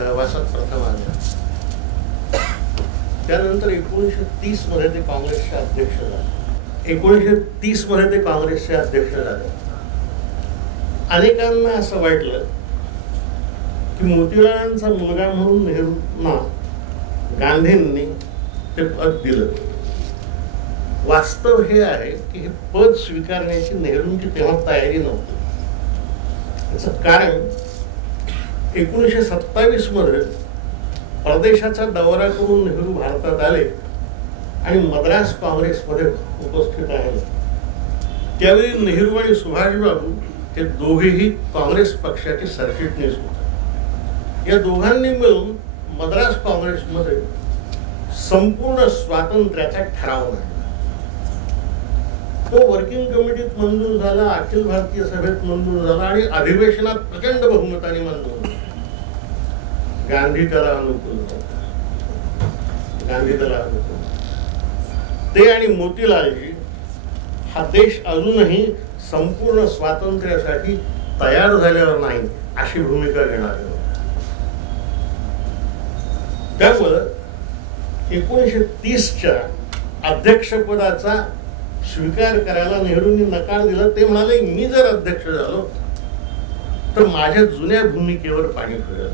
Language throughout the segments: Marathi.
सहवासात प्रथम आले. त्यानंतर 1930 मध्ये ते काँग्रेसचे अध्यक्ष झाले. 1930 मध्ये ते काँग्रेसचे अध्यक्ष झाले. अनेकांना असं वाटलं की मोतीलालांचा मुलगा म्हणून नेहरूंना गांधींनी ते पद दिलं. वास्तव हे आहे की हे पद स्वीकारण्याची नेहरूंची तेव्हा तयारी नव्हती. याचं कारण 1927 मध्ये परदेशाचा दौरा करून नेहरू भारतात आले आणि मद्रास काँग्रेसमध्ये उपस्थित राहिले. त्यावेळी नेहरू आणि सुभाषबाबू हे दोघेही काँग्रेस पक्षाचे सरचिटणीस होते. या दोघांनी मिळून मद्रास काँग्रेसमध्ये संपूर्ण स्वातंत्र्याचा ठराव मांडला. तो वर्किंग कमिटीत मंजूर झाला, अखिल भारतीय सभेत मंजूर झाला आणि अधिवेशनात प्रचंड बहुमताने मंजूर झाला. गांधी त्याला अनुकूल ते आणि मोतीलालजी हा देश अजूनही संपूर्ण स्वातंत्र्यासाठी तयार झालेला नाही अशी भूमिका घेणारे होते. त्यामुळं 1930च्या अध्यक्षपदाचा स्वीकार करायला नेहरूंनी नकार दिला. ते म्हणाले, मी जर अध्यक्ष झालो तर माझ्या जुन्या भूमिकेवर पाणी फिरेल.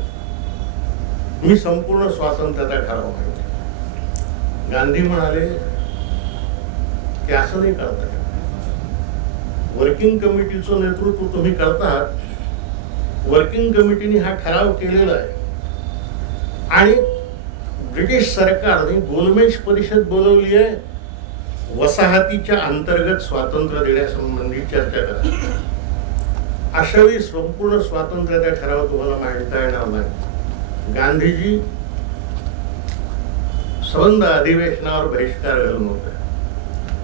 मी संपूर्ण स्वातंत्र्याचा ठराव मांडले. गांधी म्हणाले की असं नाही करता येत. वर्किंग कमिटीचं नेतृत्व तुम्ही करता. वर्किंग कमिटीने हा ठराव केलेला आहे आणि ब्रिटिश सरकारने गोलमेज परिषद बोलवली आहे. वसाहतीच्या अंतर्गत स्वातंत्र्य देण्यासंबंधी चर्चा करा. अशावेळी संपूर्ण स्वातंत्र्याचा ठराव तुम्हाला मांडता येणार नाही. गांधीजी संबंध अधिवेशनावर बहिष्कार घालून होते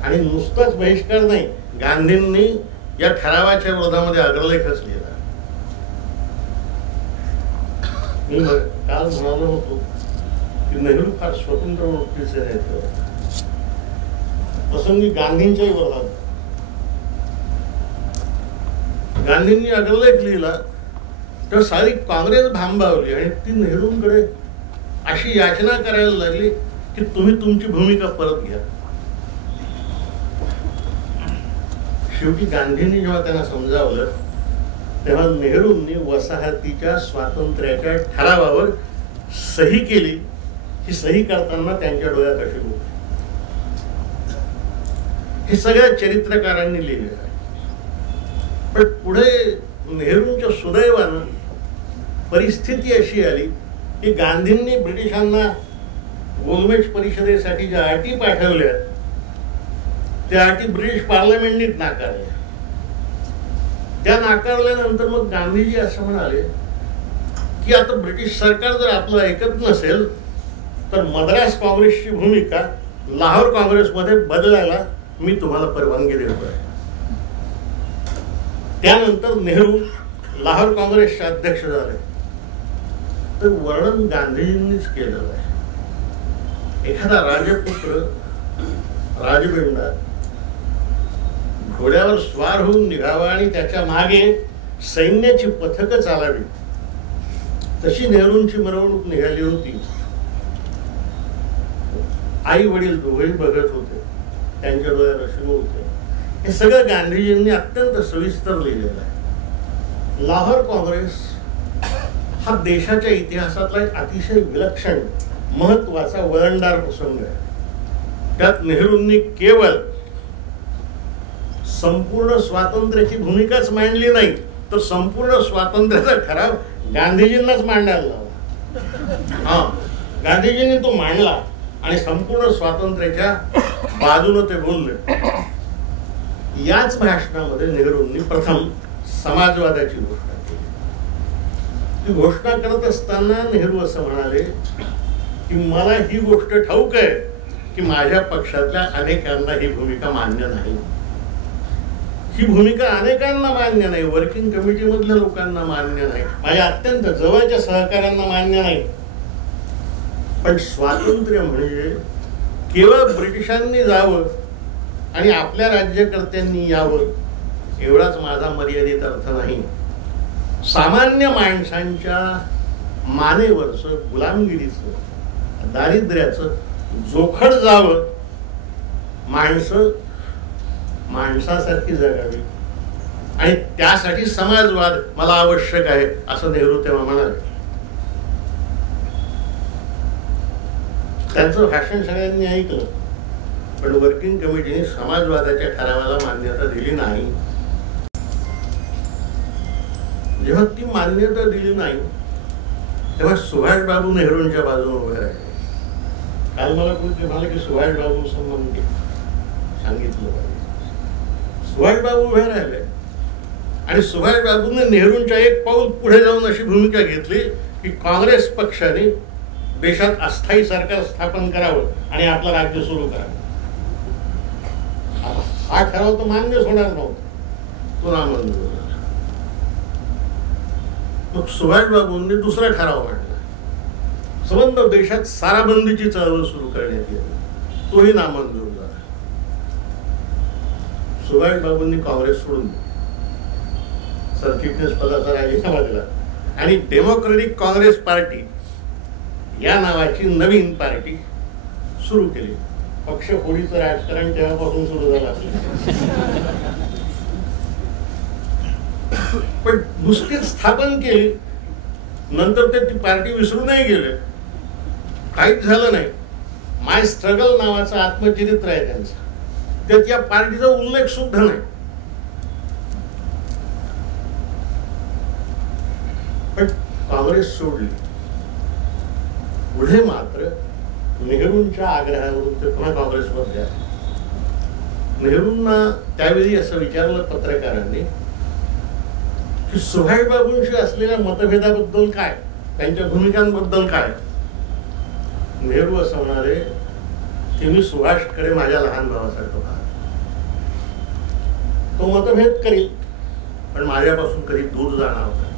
आणि नुसताच बहिष्कार नाही, गांधींनी या ठरावाच्या विरोधामध्ये अग्रलेखच लिहिला. मी काल म्हणालो होतो की नेहरू फार स्वतंत्र वृत्तीचे नेते होते. प्रसंगी गांधींच्याही विरोधात गांधींनी अग्रलेख लिहिला तर सारी काँग्रेस भांबावली आणि ती नेहरूंकडे अशी याचना करायला लागली की तुम्ही तुमची भूमिका परत घ्या. शेवटी गांधींनी जेव्हा त्यांना समजावलं तेव्हा नेहरूंनी वसाहतीच्या स्वातंत्र्याच्या ठरावावर सही केली. ही सही करताना त्यांच्या डोळ्यात अशी होती. हे सगळ्या चरित्रकारांनी लिहिलेलं आहे. पण पुढे नेहरूंच्या सुदैवानं परिस्थिती अशी आली की गांधींनी ब्रिटिशांना गोलमेज परिषदेसाठी ज्या अटी पाठवल्या त्या अटी ब्रिटिश पार्लमेंटने नाकारल्या. त्या नाकारल्यानंतर मग गांधीजी असं म्हणाले की आता ब्रिटिश सरकार जर आपलं ऐकत नसेल तर मद्रास काँग्रेसची भूमिका लाहोर काँग्रेसमध्ये बदलायला मी तुम्हाला परवानगी देतोय. त्यानंतर नेहरू लाहोर काँग्रेसचे अध्यक्ष झाले. तर वर्णन गांधीजींनीच केलेलं आहे. एखादा राजपुत्र राजबिंडा घोड्यावर स्वार होऊन निघावा आणि त्याच्या मागे सैन्याची पथकं चालावी, तशी नेहरूंची मिरवणूक निघाली होती. आई वडील दोघेही बघत होते, त्यांच्या डोळ्यात अश्रू होते. हे सगळं गांधीजींनी अत्यंत सविस्तर लिहिलेलं आहे. लाहोर काँग्रेस हा देशाच्या इतिहासातला एक अतिशय विलक्षण महत्वाचा वळणदार प्रसंग आहे. त्यात नेहरूंनी केवळ संपूर्ण स्वातंत्र्याची भूमिकाच मांडली नाही तर संपूर्ण स्वातंत्र्याचा ठराव गांधीजींनाच मांडायला लावला. गांधीजींनी तो मांडला आणि संपूर्ण स्वातंत्र्याच्या बाजूने ते बोलले. याच भाषणामध्ये नेहरूंनी प्रथम समाजवादाची घोषणा केली. ती घोषणा करत असताना नेहरू असं म्हणाले की मला ही गोष्ट ठाऊक आहे की माझ्या पक्षातल्या अनेकांना ही भूमिका मान्य नाही. ही भूमिका अनेकांना मान्य नाही. वर्किंग कमिटी मधल्या लोकांना मान्य नाही. माझ्या अत्यंत जवळच्या सहकाऱ्यांना मान्य नाही. पण स्वातंत्र्य म्हणजे केवळ ब्रिटिशांनी जावं आणि आपल्या राज्यकर्त्यांनी यावं एवढाच माझा मर्यादित अर्थ नाही. सामान्य माणसांच्या मानेवरचं गुलामगिरीचं दारिद्र्याचं जोखड जावं, माणसं माणसासारखी जगावी आणि त्यासाठी समाजवाद मला आवश्यक आहे असं नेहरू तेव्हा म्हणाले. त्यांचं भाषण सगळ्यांनी ऐकलं, पण वर्किंग कमिटीने समाजवादाच्या ठरावाला मान्यता दिली नाही. जेव्हा ती मान्यता दिली नाही तेव्हा सुभाषबाबू नेहरूंच्या बाजूने उभे राहिले. काल मला कोणी म्हणाले की सुभाषबाबू सांगितलं पाहिजे. सुभाषबाबू उभे राहिले आणि सुभाषबाबूंनी नेहरूंच्या एक पाऊल पुढे जाऊन अशी भूमिका घेतली की काँग्रेस पक्षाने देशात अस्थायी सरकार स्थापन करावं आणि आपलं राज्य सुरू करावं. हा ठराव तर मान्यच होणार नव्हता, तो नामंजूर झाला. मग सुभाषबाबूंनी दुसरा ठराव मांडला, संबंध देशात साराबंदीची चळवळ सुरू करण्यात येईल, तोही नामंजूर झाला. सुभाषबाबूंनी काँग्रेस सोडून सरचिटणीस पदाचा राजीनामा दिला आणि डेमोक्रेटिक काँग्रेस पार्टी या नावाची नवीन पार्टी सुरू केली. पक्ष फोडीचं राजकारण तेव्हापासून सुरू झालं. पण नुसतीच स्थापन केली, नंतर ते ती पार्टी विसरूनही गेले, काहीच झालं नाही. माय स्ट्रगल नावाचं आत्मचरित्र आहे त्यांचं, त्यात या पार्टीचा उल्लेख सुद्धा नाही. पण काँग्रेस सोडली. पुढे मात्र नेहरूंच्या आग्रहावरून ते पुन्हा काँग्रेसमध्ये आले. नेहरूंना त्यावेळी असं विचारलं पत्रकारांनी की सुभाषबाबूंशी असलेल्या मतभेदाबद्दल काय, त्यांच्या भूमिकांबद्दल काय. नेहरू असं म्हणाले की मी सुभाषकडे माझ्या लहान भावासारखं पाहतो. तो मतभेद करील पण माझ्यापासून कधी दूर जाणार नाही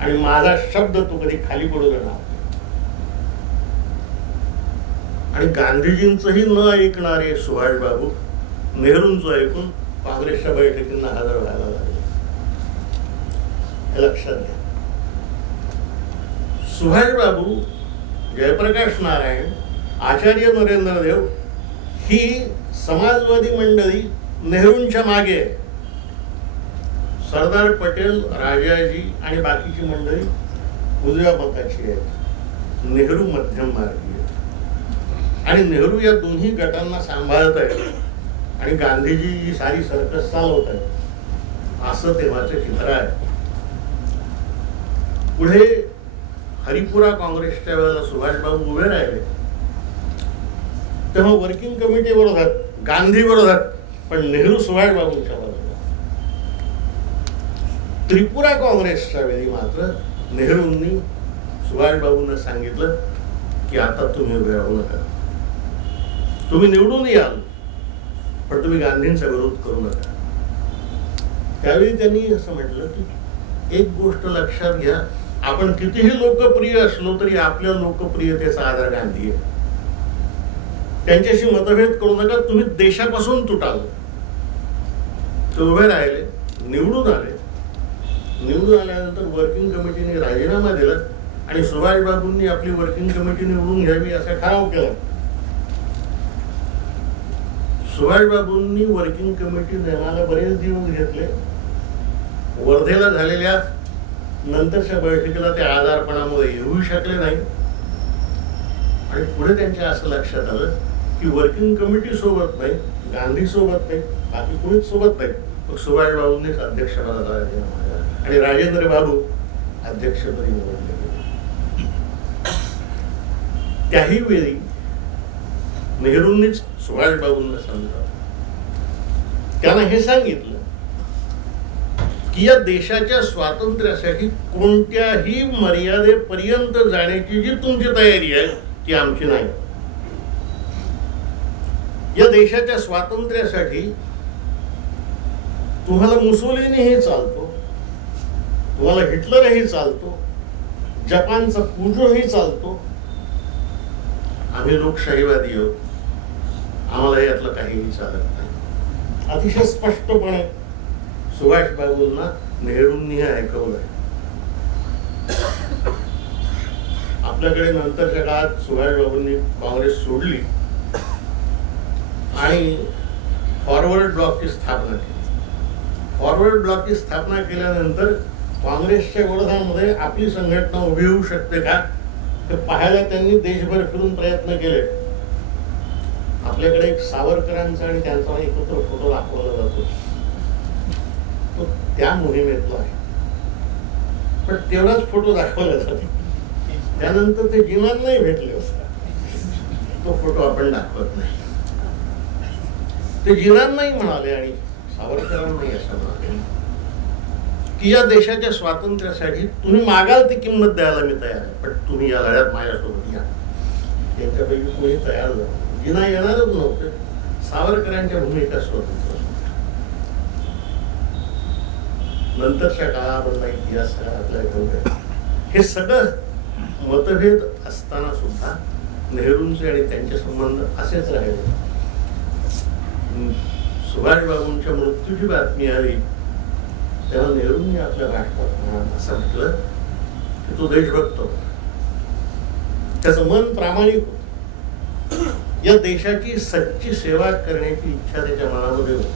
आणि माझा शब्द तो कधी खाली पडू देणार. आणि गांधीजींचंही न ऐकणारे सुभाषबाबू नेहरूंचं ऐकून काँग्रेसच्या बैठकींना हजर व्हायला लागले. हे लक्षात घ्या. सुभाषबाबू, जयप्रकाश नारायण, आचार्य नरेंद्र देव ही समाजवादी मंडळी नेहरूंच्या मागे आहे. सरदार पटेल, राजाजी आणि बाकीची मंडळी उजव्या मताची आहेत. नेहरू मध्यम मार्गी आहेत आणि नेहरू या दोन्ही गटांना सांभाळत आहेत आणि गांधीजी ही सारी सर्कस चालवत आहेत, असं तेव्हाचे चित्र आहे. पुढे हरिपुरा काँग्रेसच्या वेळेला सुभाषबाबू उभे राहिले तेव्हा वर्किंग कमिटी विरोधात, गांधी विरोधात, पण नेहरू सुभाषबाबूंच्या बाजूला. त्रिपुरा काँग्रेसच्या वेळी मात्र नेहरूंनी सुभाषबाबूंना सांगितलं की आता तुम्ही उभे राहू नका, तुम्ही निवडून याल पण तुम्ही गांधींचा विरोध करू नका. त्यावेळी त्यांनी असं म्हटलं की एक गोष्ट लक्षात घ्या, आपण कितीही लोकप्रिय असलो तरी आपल्या लोकप्रियतेचा आधार गांधी आहे. त्यांच्याशी मतभेद करू नका, तुम्ही देशापासून तुटाल. ते उभे राहिले, निवडून आले. निवडून आल्यानंतर वर्किंग कमिटीने राजीनामा दिला आणि सुभाषबाबूंनी आपली वर्किंग कमिटी निवडून घ्यावी असा ठराव केला. सुभाषबाबूंनी वर्किंग कमिटी नेमाला बरेच दिवस घेतले. वर्धेला झालेल्या नंतरच्या बैठकीला ते आजारपणामुळे येऊ शकले नाही आणि पुढे त्यांच्या असं लक्षात आलं की वर्किंग कमिटी सोबत नाही, गांधी सोबत नाही, बाकी कोणीच सोबत नाही. मग सुभाषबाबूंनीच अध्यक्षपदाला राजीनामा दिला आणि राजेंद्र बाबू अध्यक्षपदी निवडले गेले. त्याही वेळी नेहरूंनीच सुभाषबाबूंना समजावलं. त्यांना हे सांगितलं की या देशाच्या स्वातंत्र्यासाठी कोणत्याही मर्यादेपर्यंत जाण्याची जी तुमची तयारी आहे ती आमची नाही. या देशाच्या स्वातंत्र्यासाठी तुम्हाला मुसोलिनीही चालतो, तुम्हाला हिटलरही चालतो, जपानचा पुजोही चालतो. आम्ही लोकशाहीवादी आहोत, आम्हाला यातलं काहीही चालत नाही. अतिशय स्पष्टपणे सुभाषबाबूंना नेहरूंनी हे ऐकवलंय. आपल्याकडे नंतरच्या काळात सुभाषबाबूंनी काँग्रेस सोडली आणि फॉरवर्ड ब्लॉकची स्थापना केली. फॉरवर्ड ब्लॉकची स्थापना केल्यानंतर काँग्रेसच्या विरोधामध्ये आपली संघटना उभी होऊ शकते का हे पाहायला त्यांनी देशभर फिरून प्रयत्न केले. आपल्याकडे एक सावरकरांचा आणि त्यांचा एकत्र फोटो दाखवला जातो, तो त्या मोहिमेतला आहे, पण तेवढाच फोटो दाखवला जातो. त्यानंतर ते जीवनांनाही भेटले असतात, तो फोटो आपण दाखवत नाही. ते जीवनांनाही म्हणाले आणि सावरकरांनाही असं म्हणाले की या देशाच्या स्वातंत्र्यासाठी तुम्ही मागाल ती किंमत द्यायला मी तयार आहे, पण तुम्ही या लढ्यात माझ्यासोबत या. त्यांच्यापैकी कोणी तयार झालं. जिना येणारच नव्हते. सावरकरांच्या भूमिका स्वतंत्र. नंतरच्या काळामधला इतिहास आपल्याला हे सगळं मतभेद असताना सुद्धा नेहरूंचे आणि त्यांचे संबंध असेच राहिले. सुभाषबाबूंच्या मृत्यूची बातमी आली तेव्हा नेहरूंनी आपल्या भाषणात असं म्हटलं की तो देशभक्त होता, त्याचं मन प्रामाणिक होतं, या देशाची सच्ची सेवा करण्याची इच्छा त्याच्या मनामध्ये होती.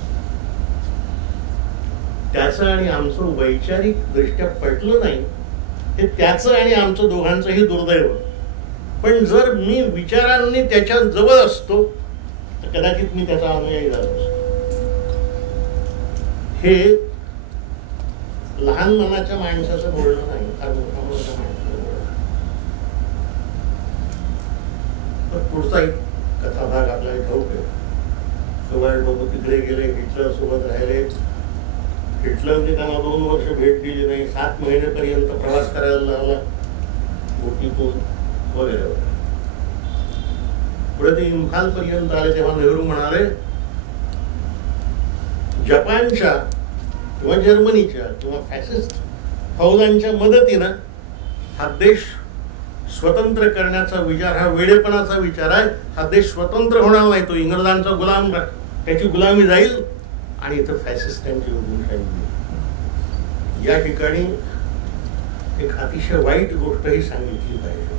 त्याचं आणि आमचं वैचारिक दृष्ट्या पटलं नाही, हे त्याचं आणि आमचं दोघांचंही दुर्दैव. पण जर मी विचारांनी त्याच्या जवळ असतो तर कदाचित मी त्याचा अनुयायी झालो असतो. हे लहान मनाच्या माणसाचं बोलणं नाही, फार मोठ्या मनाच्या माणसाचं बोलणं. तर पुढचा एक कथाभाग आपल्याला ठाऊक आहे. सुभाषबाबू तिकडे गेले, हिटलर सोबत राहिले. हिटलरने त्यांना 2 वर्ष भेट दिली नाही, 7 महिन्यापर्यंत प्रवास करायला लागला बोटीतून वगैरे वगैरे. पुढे ते इम्फाल पर्यंत आले तेव्हा नेहरू म्हणाले जपानच्या किंवा जर्मनीच्या किंवा फॅसिस्ट फौजांच्या मदतीनं हा देश स्वतंत्र करण्याचा विचार हा वेडेपणाचा विचार आहे. हा देश स्वतंत्र होणार नाही, तो इंग्रजांचा गुलाम, त्याची गुलामी जाईल आणि इथं फॅसिस्टांची हुकूमशाही होईल. या ठिकाणी एक अतिशय वाईट गोष्टही सांगितली पाहिजे.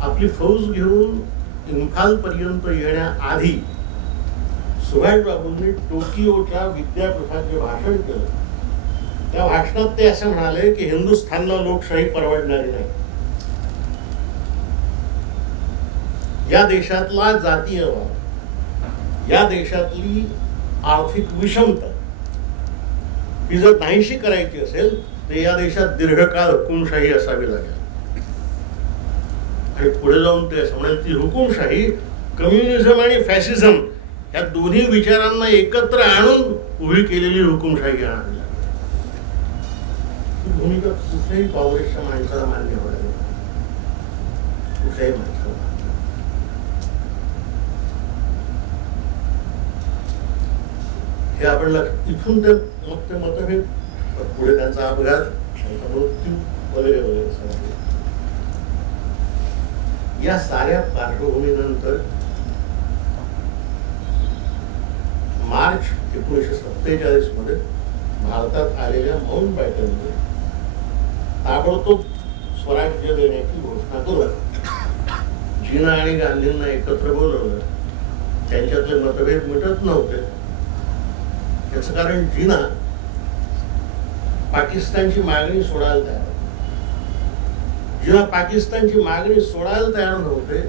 आपली फौज घेऊन इम्फाल पर्यंत येण्याआधी सुभाषबाबूंनी टोकियोच्या विद्यापीठात जे भाषण केलं त्या भाषणात ते असं म्हणाले की हिंदुस्थानला लोकशाही परवडणारी नाही. या देशातला जातीयवाद, या देशातली आर्थिक विषमता ही जर नाहीशी करायची असेल तर या देशात दीर्घकाळ हुकुमशाही असावी लागेल. आणि पुढे जाऊन ते असं म्हणाले ती हुकुमशाही कम्युनिझम आणि फॅसिझम या दोन्ही विचारांना एकत्र आणून उभी केलेली हुकुमशाही आणावी लागेल. ही भूमिका कुठल्याही काँग्रेसच्या माणसाला मान्य होणार नाही, कुठल्याही माणसाला. हे आपण इथून तर मग ते मतभेद, पुढे त्यांचा अपघात, त्यांचा मृत्यू वगैरे वगैरे सगळं. या साऱ्या पार्श्वभूमीनंतर मार्च 1947 मध्ये भारतात आलेल्या माउंटबॅटनने ताबडतोब स्वराज्य देण्याची घोषणा करून जिना आणि गांधींना एकत्र बोलवलं. त्यांच्यातले मतभेद मिटत नव्हते. याचं कारण जिना पाकिस्तानची मागणी सोडायला तयार, जिना पाकिस्तानची मागणी सोडायला तयार नव्हते,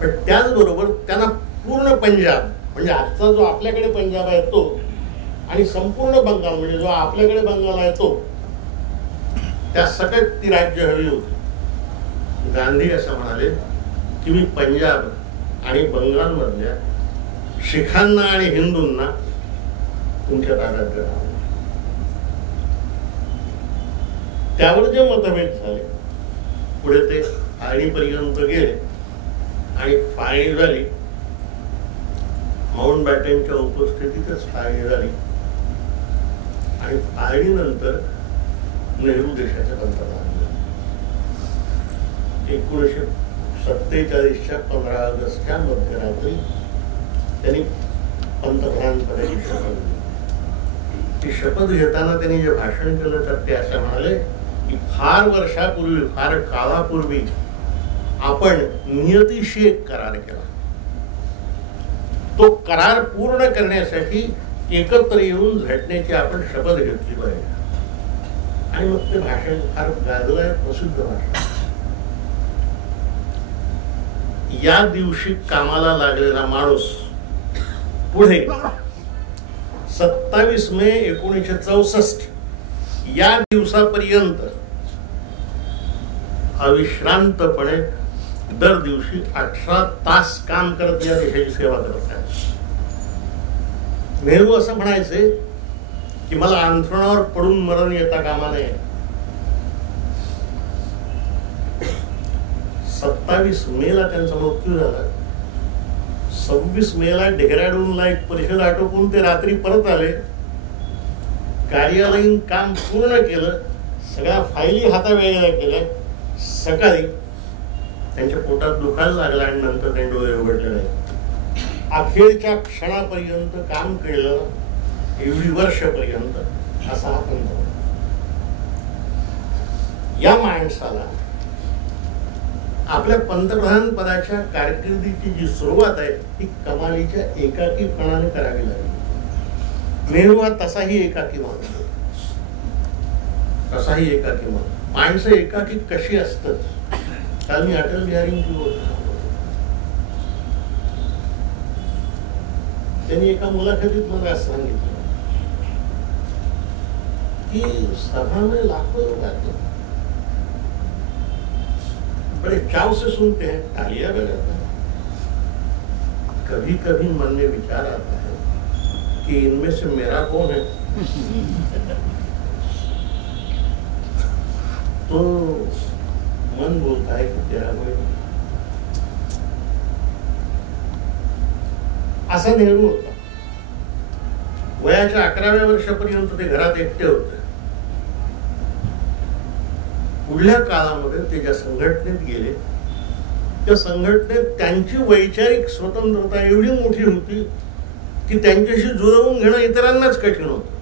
पण त्याचबरोबर त्यांना पूर्ण पंजाब म्हणजे आजचा जो आपल्याकडे पंजाब आहे तो आणि संपूर्ण बंगाल म्हणजे जो आपल्याकडे बंगाल आहे तो, त्या सकट ती राज्य हवी होती. गांधी असं म्हणाले की मी पंजाब आणि बंगालमधल्या शिखांना आणि हिंदूंना तुमच्या ताब्यात देणार. त्यावर जे मतभेद झाले पुढे ते फाळणीपर्यंत गेले आणि फाळणी झाली. माउंटबॅटनच्या उपस्थितीतच फाळणी झाली आणि फाळणीनंतर नेहरू देशाचे पंतप्रधान झाले. 1947च्या 15 ऑगस्टच्या मध्यरात्री त्यांनी पंतप्रधान पदाची शपथ घेतली. ती शपथ घेताना त्यांनी जे भाषण केलं तर ते असं म्हणाले की फार वर्षापूर्वी, फार काळापूर्वी आपण नियतीशी एक करार केला. तो करार पूर्ण करण्यासाठी एकत्र येऊन झटण्याची आपण शपथ घेतली पाहिजे. आणि मग ते भाषण फार गाजलं आहे, प्रसिद्ध भाषण. या दिवशी कामाला लागलेला माणूस पुढे 27 मे 1964 या दिवसापर्यंत अविश्रांतपणे दर दिवशी 18 तास काम करत या देशाची सेवा करत आहे. नेहरू असं म्हणायचे की मला अंथरुणावर पडून मरण येता कामा नये. 27 मेला त्यांचा मृत्यू झाला. 26 मेला डेहराडूनला एक परिषद आटोपून ते रात्री परत आले. कार्यालयीन काम पूर्ण केलं, सगळ्या फायली हातावेगळ्या केल्या. सकाळी त्यांच्या पोटात दुखायला लागला आणि नंतर त्यांनी डोळे उघडले नाही. अखेरच्या क्षणापर्यंत काम केलं, एवढी वर्षपर्यंत असा हा पंतप्रधान. या माणसाला आपल्या पंतप्रधान पदाच्या कारकिर्दीची जी सुरुवात आहे ती कमालीच्या एकाकीपणाने करावी लागली. नेहरू हा तसाही एकाकी माणूस, तसाही एकाकी माणूस. माणसं एकाकी कशी असतात? काल मी अटल बिहारींची गोष्ट सांगतो. त्यांनी एका मुलाखतीत मला असं सांगितलं की सभा में लाखों लोग आते हैं, बड़े चाव से सुनते हैं, तालियां बजाते हैं. कभी कभी मन में विचार आता है कि इनमें से मेरा कौन है. तो मन बोलता है कि तेरा कोई. असा नेहरू होता. वयाच्या 11व्या वर्षापर्यंत ते घरात एकटे होते. पुढल्या काळामध्ये ते ज्या संघटनेत गेले त्या संघटनेत त्यांची वैचारिक स्वतंत्रता एवढी मोठी होती की त्यांच्याशी जुळवून घेणं इतरांनाच कठीण होतं.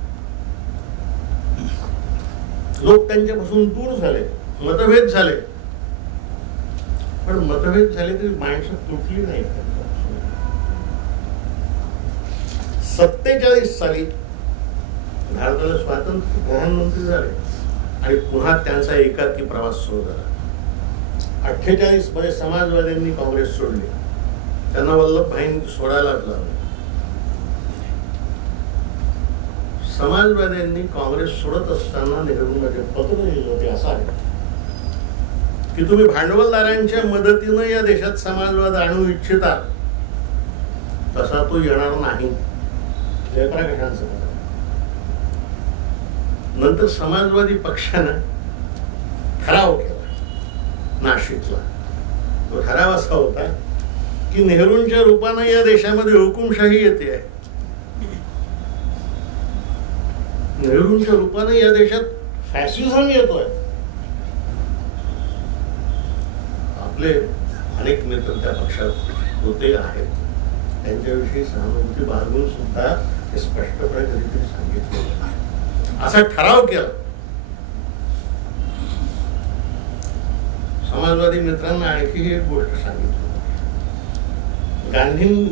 लोक त्यांच्यापासून दूर झाले, मतभेद झाले, पण मतभेद झाले तरी माणसं तुटली नाही. 47 साली भारताला स्वातंत्र्य, प्रधानमंत्री झाले आणि पुन्हा त्यांचा एकाकी प्रवास सुरू झाला. 48 मध्ये समाजवाद्यांनी काँग्रेस सोडली. त्यांना वल्लभभाईंनी सोडायलाच लागले. समाजवाद्यांनी काँग्रेस सोडत असताना नेहरूंमध्ये पत्र लिहिलं होते. असं आहे की तुम्ही भांडवलदारांच्या मदतीनं या देशात समाजवाद आणू इच्छिता, तसा तो येणार नाही. जयप्रकाशांचं पत्र. नंतर समाजवादी पक्षानं ठराव केला नाशिकला. तो ठराव असा होता की नेहरूंच्या रूपानं या देशामध्ये हुकुमशाही येते आहे. नेहरूंच्या रूपानं या देशात फॅसिझम येतोय. आपले अनेक मित्र त्या पक्षात होते आहेत, त्यांच्याविषयी सहानुभूती बाळगून सुद्धा हे स्पष्टपणे कधीतरी सांगितलं. असा ठराव केला. समाजवादी मित्रांना आणखी एक गोष्ट सांगितली.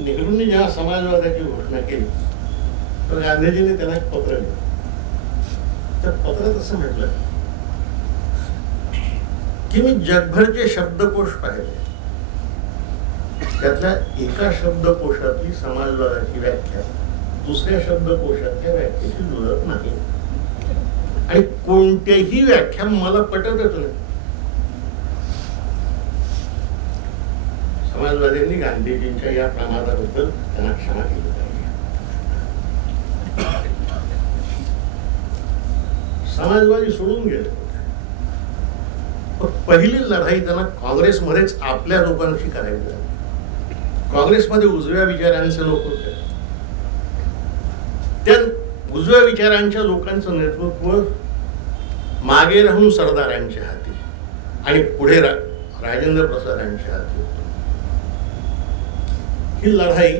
नेहरूंनी जेव्हा समाजवादाची घोषणा केली तर गांधीजींनी त्यांना एक पत्र लिहिलं. त्या पत्रात असं म्हटलं की मी जगभरचे शब्दकोश पाहिले, त्यातल्या एका शब्दकोशातली समाजवादाची व्याख्या दुसऱ्या शब्दकोशातल्या व्याख्येशी जुळत नाही आणि कोणत्याही व्याख्या मला पटतच नाही. समाजवाद्यांनी गांधीजींच्या या प्रमादाबद्दल त्यांना क्षमा केली पाहिजे. समाजवादी सोडून गेले. पहिली लढाई त्यांना काँग्रेसमध्येच आपल्या लोकांशी करायची झाली. काँग्रेसमध्ये उजव्या विचारांचे लोक होते. त्या उजव्या विचारांच्या लोकांचं नेतृत्व मागे राहून सरदारांच्या हाती आणि पुढे राजेंद्र प्रसादांच्या हाती होतं. ही लढाई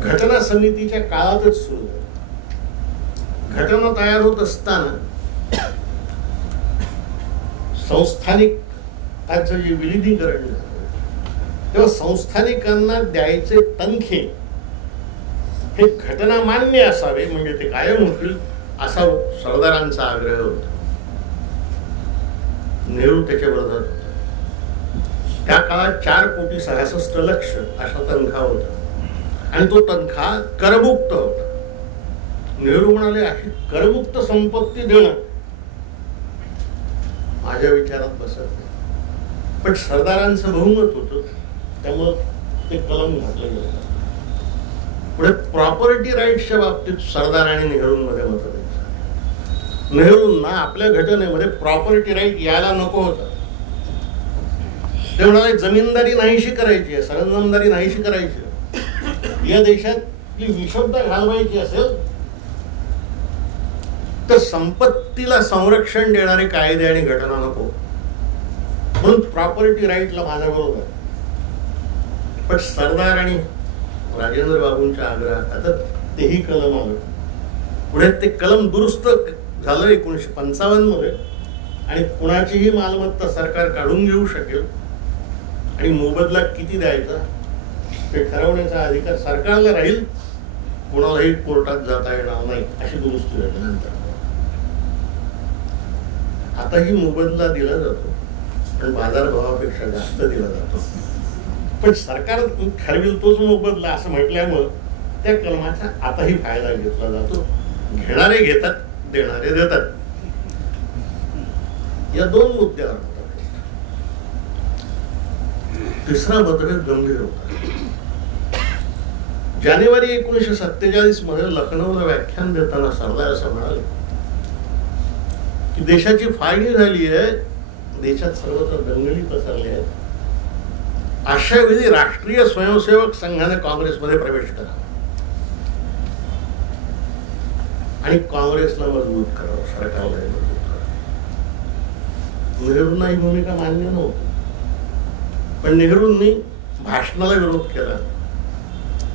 घटना समितीच्या काळातच सुरू झाली. घटना तयार होत असताना संस्थानिकांचं जे विलिनीकरण झालं तेव्हा संस्थानिकांना द्यायचे तनखे हे घटनामान्य असावे, म्हणजे ते कायम होतील असा सरदारांचा आग्रह होता. नेहरू त्याच्या विरोधात होता. त्या काळात 4,66,00,000 असा तनखा होता आणि तो तनखा करमुक्त होता. नेहरू म्हणाले अशी करमुक्त संपत्ती देणं माझ्या विचारात बसत नाही, पण सरदारांचं बहुमत होतं त्यामुळं ते कलम घातलं गेलं. पुढे प्रॉपर्टी राईट्सच्या बाबतीत सरदार आणि नेहरूंमध्ये मतभेद झाले. नेहरूंना आपल्या घटनेमध्ये प्रॉपर्टी राईट यायला नको होता. ते म्हणाले जमीनदारी नाहीशी करायची आहे, सरंजामदारी नाहीशी करायची. या देशातली विशुद्ध घालवायची असेल तर संपत्तीला संरक्षण देणारे कायदे आणि घटना नको, म्हणून प्रॉपर्टी राईटला माझा विरोध आहे. पण सरदार आणि राजेंद्र बाबूंच्या आग्रहात तेही कलम आलं. पुढे ते कलम दुरुस्त झालं 1955 मध्ये आणि कुणाचीही मालमत्ता सरकार काढून घेऊ शकेल आणि मोबदला किती द्यायचा ते ठरवण्याचा अधिकार सरकारला राहील, कोणालाही कोर्टात जाता येणार नाही अशी दुरुस्ती झाली. नंतर आताही मोबदला दिला जातो पण बाजारभावापेक्षा जास्त दिला जातो, पण सरकार ठरवेल तोच मोबदला असं म्हटल्यामुळं त्या कलमाचा आताही फायदा घेतला जातो. घेणारे घेतात, देणारे देतात. या दोन मुद्द्यावर होता. तिसरा मतभेद गंभीर होता. जानेवारी 1947 मध्ये लखनौला व्याख्यान देताना सरदार असं म्हणाले की देशाची फाळणी झाली आहे, देशात सर्वत्र दंगली पसरल्या आहेत, अशा वेळी राष्ट्रीय स्वयंसेवक संघाने काँग्रेसमध्ये प्रवेश करा आणि काँग्रेसला मजबूत करावं, सरकारला मजबूत करावं. नेहरूंना ही भूमिका मान्य नव्हती, पण नेहरूंनी भाषणाला विरोध केला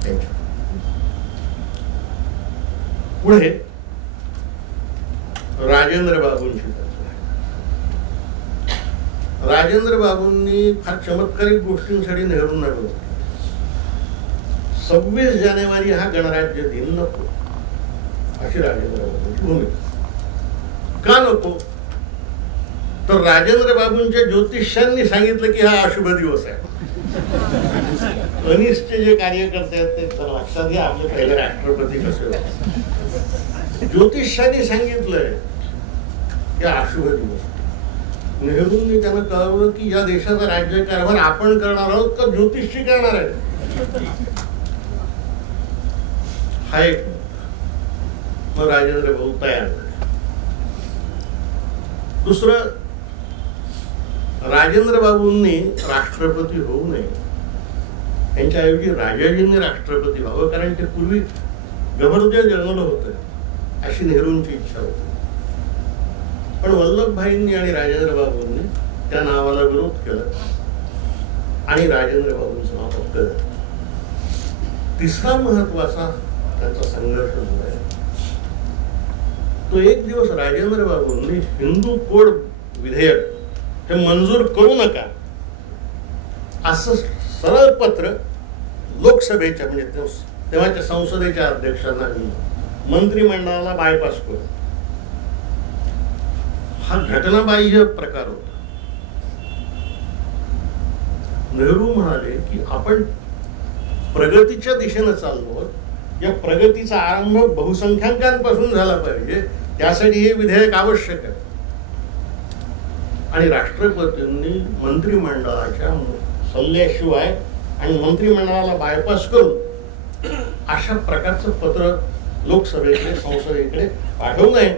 त्यांच्या. पुढे राजेंद्र बाबूंची राजेंद्र बाबूंनी फार चमत्कारिक गोष्टींसाठी नेहरूंना विरोध केला. 26 जानेवारी हा गणराज्य दिन नको अशी राजेंद्र बाबूंची भूमिका. का नको तर राजेंद्र बाबूंच्या ज्योतिषांनी सांगितलं की हा अशुभ दिवस आहे. अनिष्टचे जे कार्यकर्ते आहेत ते लक्षात घ्या, आपले पहिले राष्ट्रपती कसे होते. ज्योतिषांनी सांगितलंय की अशुभ दिवस. नेहरूंनी त्यांना कळवलं की या देशाचा राज्यकारभार आपण करणार आहोत का ज्योतिषी करणार आहे. हा एक. मग राजेंद्र भाऊ तयार झाले. दुसरं, राजेंद्र बाबूंनी राष्ट्रपती होऊ नये, त्यांच्याऐवजी राजाजींनी राष्ट्रपती व्हावं, कारण ते पूर्वी गव्हर्नर जनरल होते अशी नेहरूंची इच्छा होती. पण वल्लभभाईंनी आणि राजेंद्र बाबूंनी त्या नावाला विरोध केला आणि राजेंद्र बाबूंचं नाव पक्क झालं. तिसरा महत्वाचा त्यांचा संघर्ष झाला तो एक दिवस राजेंद्र बाबूंनी हिंदू कोड विधेयक हे मंजूर करू नका असं सरळ पत्र लोकसभेच्या म्हणजे तेव्हाच्या संसदेच्या अध्यक्षांना मंत्रिमंडळाला बायपास करू. हा घटनाबाह्य प्रकार होता. नेहरू म्हणाले की आपण प्रगतीच्या दिशेनं चाललो, या प्रगतीचा आरंभ बहुसंख्याकांपासून झाला पाहिजे, त्यासाठी हे विधेयक आवश्यक आहे. आणि राष्ट्रपतींनी मंत्रिमंडळाच्या सल्ल्याशिवाय आणि मंत्रिमंडळाला बायपास करून अशा प्रकारचं पत्र लोकसभेकडे संसदेकडे पाठवू नये.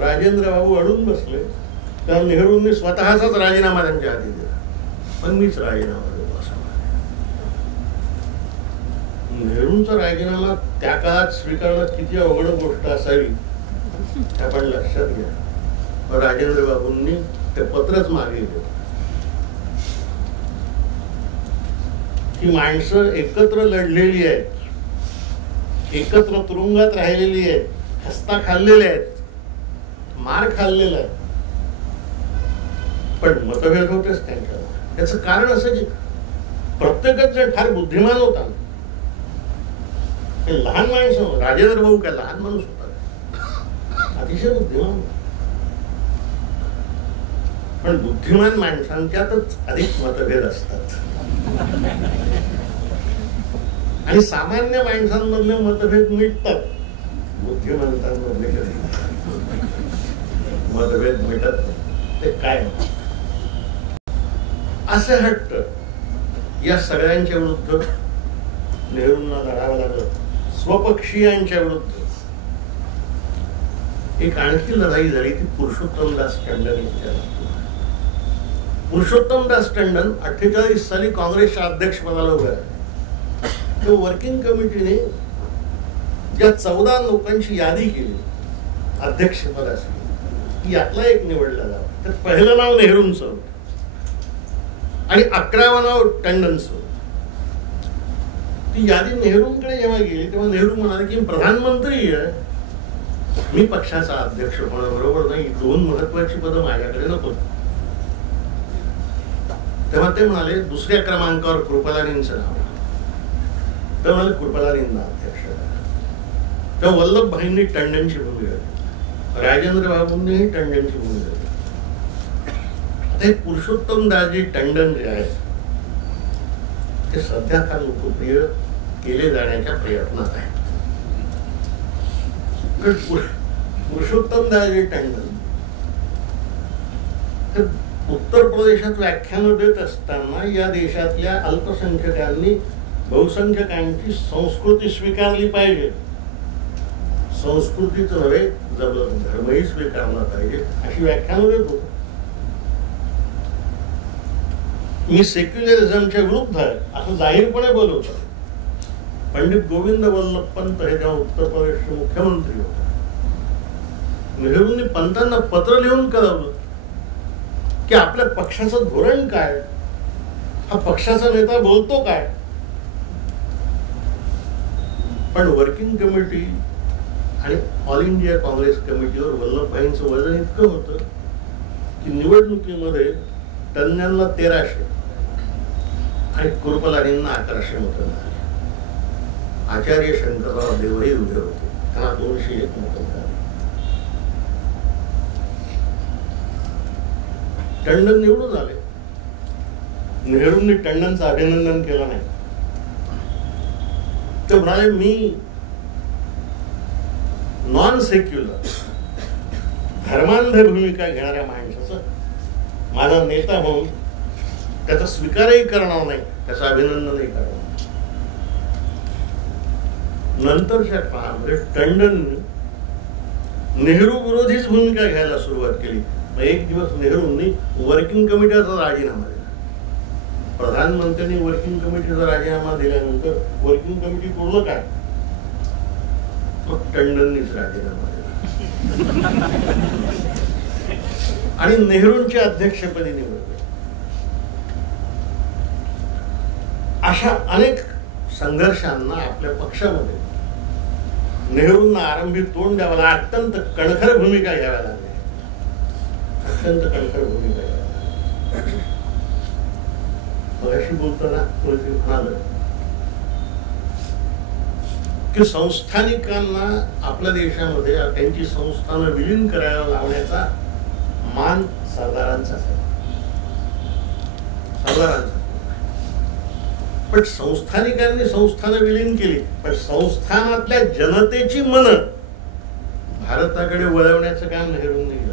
राजेंद्र बाबू अडून बसले, तर नेहरूंनी स्वतःचाच राजीनामा त्यांच्या हाती दिला. पण मीच राजीनामा देतो असं म्हणाले. नेहरूंचा राजीनामा त्या काळात स्वीकारणं किती अवघड गोष्ट असावी हे आपण लक्षात घ्या. पण राजेंद्र बाबूंनी ते पत्रच मागे घेतलं. ही माणसं एकत्र लढलेली आहेत, एकत्र तुरुंगात राहिलेली आहेत, हस्ता खाल्लेले आहेत, मार खाल्लेला आहे. पण मतभेद होतेच त्यांच्या. त्याचं कारण असं की प्रत्येकच जण फार बुद्धिमान होता. हे लहान माणसं, राजेंद्र भाऊ काय लहान माणूस होता, अतिशय बुद्धिमान. पण बुद्धिमान माणसांच्यातच अधिक मतभेद असतात आणि सामान्य माणसांमधले मतभेद मिटतात, बुद्धिमंतांमधले कधी मतभेद मिटत नाही. ते काय असे हट्ट या सगळ्यांच्या विरुद्ध नेहरूंना लढावं लागलं. स्वपक्षीयांच्या विरुद्ध एक आणखी लढाई झाली ती पुरुषोत्तमदास टंडन यांच्या. पुरुषोत्तमदास टंडन 48 साली काँग्रेसच्या अध्यक्षपदाला उभे आहे. तो वर्किंग कमिटीने ज्या 14 लोकांची यादी केली अध्यक्षपदासाठी, यातला एक निवडला जावा. तर पहिलं नाव नेहरूंचं होतं आणि 11वं नाव टंडनचं. ती यादी नेहरूंकडे जेव्हा गेली तेव्हा नेहरू म्हणाले की प्रधानमंत्री आहे, मी पक्षाचा अध्यक्ष होणं बरोबर नाही, 2 महत्वाची पदं माझ्याकडे नको. तेव्हा ते म्हणाले दुसऱ्या क्रमांकावर कृपलानींचं नाव. ते म्हणाले कृपलानींना अध्यक्ष. तेव्हा वल्लभभाईंनी टंडनची भूमिका घेतली, राजेंद्र बाबूंनीही टंडनची भूमिका घेतली. आता हे पुरुषोत्तमदासजी टंडन जे आहे ते सध्या फार लोकप्रिय केले जाण्याच्या प्रयत्नात आहे. पुरुषोत्तमदासजी टंडन तर उत्तर प्रदेशात व्याख्यानं देत असताना या देशातल्या अल्पसंख्याकांनी बहुसंख्याकांची संस्कृती स्वीकारली पाहिजे, संस्कृतीच नव्हे धर्मही स्वीकारला पाहिजे, अशी व्याख्यानं देत होतो. मी सेक्युलरिझमच्या विरुद्ध आहे असं जाहीरपणे बोलवतो. पंडित गोविंद वल्लभ पंत हे जेव्हा उत्तर प्रदेशचे मुख्यमंत्री होते, नेहरूंनी पंतांना पत्र लिहून कळवलं की आपल्या पक्षाचं धोरण काय, हा पक्षाचा नेता बोलतो काय. पण वर्किंग कमिटी आणि ऑल इंडिया काँग्रेस कमिटीवर वल्लभभाईंचं वजन इतकं होतं की निवडणुकीमध्ये टंडनला 1300 आणि कृपलानींना 1100 मतं मिळाली. आचार्य शंकरराव देवही उभे होते, त्यांना 201 मतं मिळाली. टंडन निवडून आले. नेहरूंनी टंडनचं अभिनंदन केलं नाही. ते म्हणाले मी नॉन सेक्युलर धर्मांध भूमिका घेणाऱ्या माणसाचं माझा नेता म्हणून त्याचा स्वीकारही करणार नाही, त्याचं अभिनंदनही करणार. नंतरच्या काळामध्ये टंडन नेहरू विरोधीच भूमिका घ्यायला सुरुवात केली. एक दिवस नेहरूंनी वर्किंग कमिटीचा राजीनामा दिला. प्रधानमंत्र्यांनी वर्किंग कमिटीचा राजीनामा दिल्यानंतर वर्किंग कमिटी पुढलं काय, मग टंडननीच राजीनामा दिला आणि नेहरूंच्या अध्यक्षपदी निवडले. अशा अनेक संघर्षांना आपल्या पक्षामध्ये नेहरूंना आरंभी तोंड द्यावं लागलं. अत्यंत कणखर भूमिका घ्याव्या लागल्या, अत्यंत कणखर भूमिका घ्याव्या लागल्या. मगाशी बोलताना म्हणालं की संस्थानिकांना आपल्या देशामध्ये त्यांची संस्थानं विलीन करायला लावण्याचा मान सरदारांचा आहे, सरदारांचा. पण संस्थानिकांनी संस्थानं विलीन केली, पण संस्थानातल्या जनतेची मनं भारताकडे वळवण्याचं काम नेहरूंनी केलं.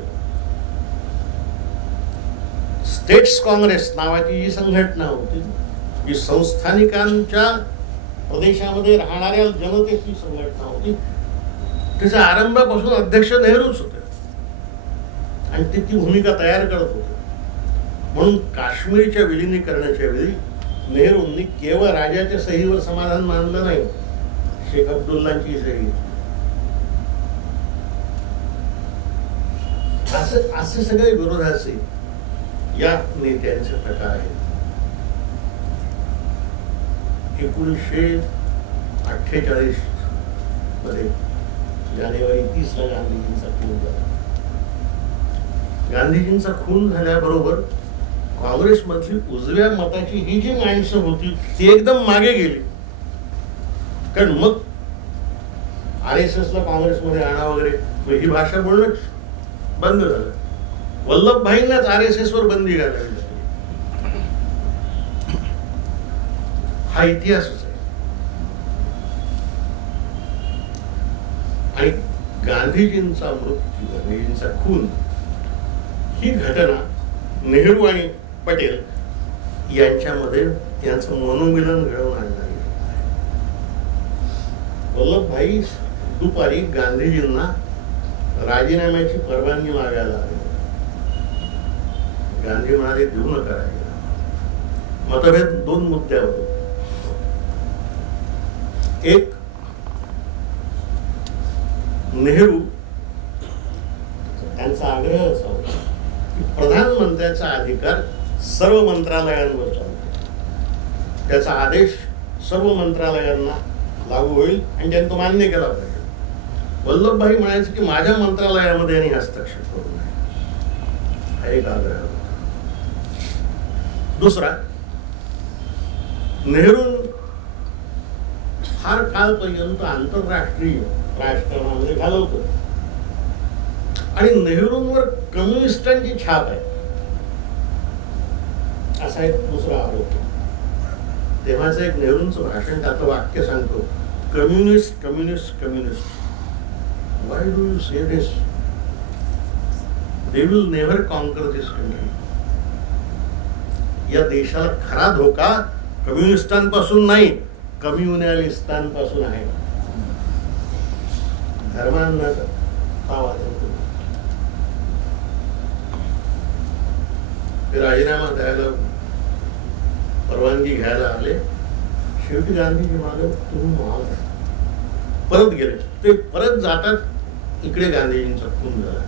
स्टेट्स काँग्रेस नावाची जी संघटना होती, ही संस्थानिकांच्या प्रदेशामध्ये राहणाऱ्या जनतेची संघटना होती. तिचा आरंभापासून अध्यक्ष नेहरूच होते आणि ते ती भूमिका तयार करत होते. म्हणून काश्मीरच्या विलिनीकरणाच्या वेळी नेहरूंनी केवळ राजाच्या सहीवर समाधान मानलं नाही, शेख अब्दुल्लांची सही. असे सगळे विरोधाचे या नेत्यांचे प्रकार आहेत. 1948 मध्ये जानेवारी 30 गांधीजींचा खून झाला. गांधीजींचा खून झाल्याबरोबर काँग्रेसमधली उजव्या मताची ही जी माणसं होती ती एकदम मागे गेली. कारण मग RSSला काँग्रेसमध्ये आणा वगैरे ही भाषा बोलणं बंद झालं. वल्लभभाईंनाच RSSवर बंदी घालावी लागली. हा इतिहासच आहे. आणि गांधीजींचा मृत्यू, गांधीजींचा खून ही घटना नेहरू आणि पटेल यांच्यामध्ये यांचं मनोमिलन घडवून आणणारी. वल्लभभाई दुपारी गांधीजींना राजीनाम्याची परवानगी मागायला आले. गांधी म्हणाले देऊ नका राजीनामा. मतभेद दोन मुद्द्यावर होते. एक, नेहरू त्यांचा आग्रह असा होता की प्रधानमंत्र्याचा अधिकार सर्व मंत्रालयांवर चालतो, त्याचा आदेश सर्व मंत्रालयांना लागू होईल आणि त्यांनी तो मान्य केला पाहिजे. वल्लभभाई म्हणायचे की माझ्या मंत्रालयामध्ये यांनी हस्तक्षेप करू नये, हा एक आग्रह होता. दुसरा, नेहरू फार काळपर्यंत आंतरराष्ट्रीय राजकारणामध्ये घालवतो आणि नेहरूंवर कम्युनिस्टांची छाप आहे असा एक दुसरा आरोप. तेव्हाचं एक नेहरूंचं भाषण, त्याचं वाक्य सांगतो, communist communist communist. Why do you say this? They will never conquer this country. या देशाला खरा धोका कम्युनिस्टांपासून नाही, कम्युनलिस्टांपासून आहे. धर्मांना ते राजीनामा द्यायला परवानगी घ्यायला आले. शेवटी गांधीजी म्हणाले तुम्ही महाग. परत गेले. ते परत जातात, इकडे गांधीजींचा खून झाला.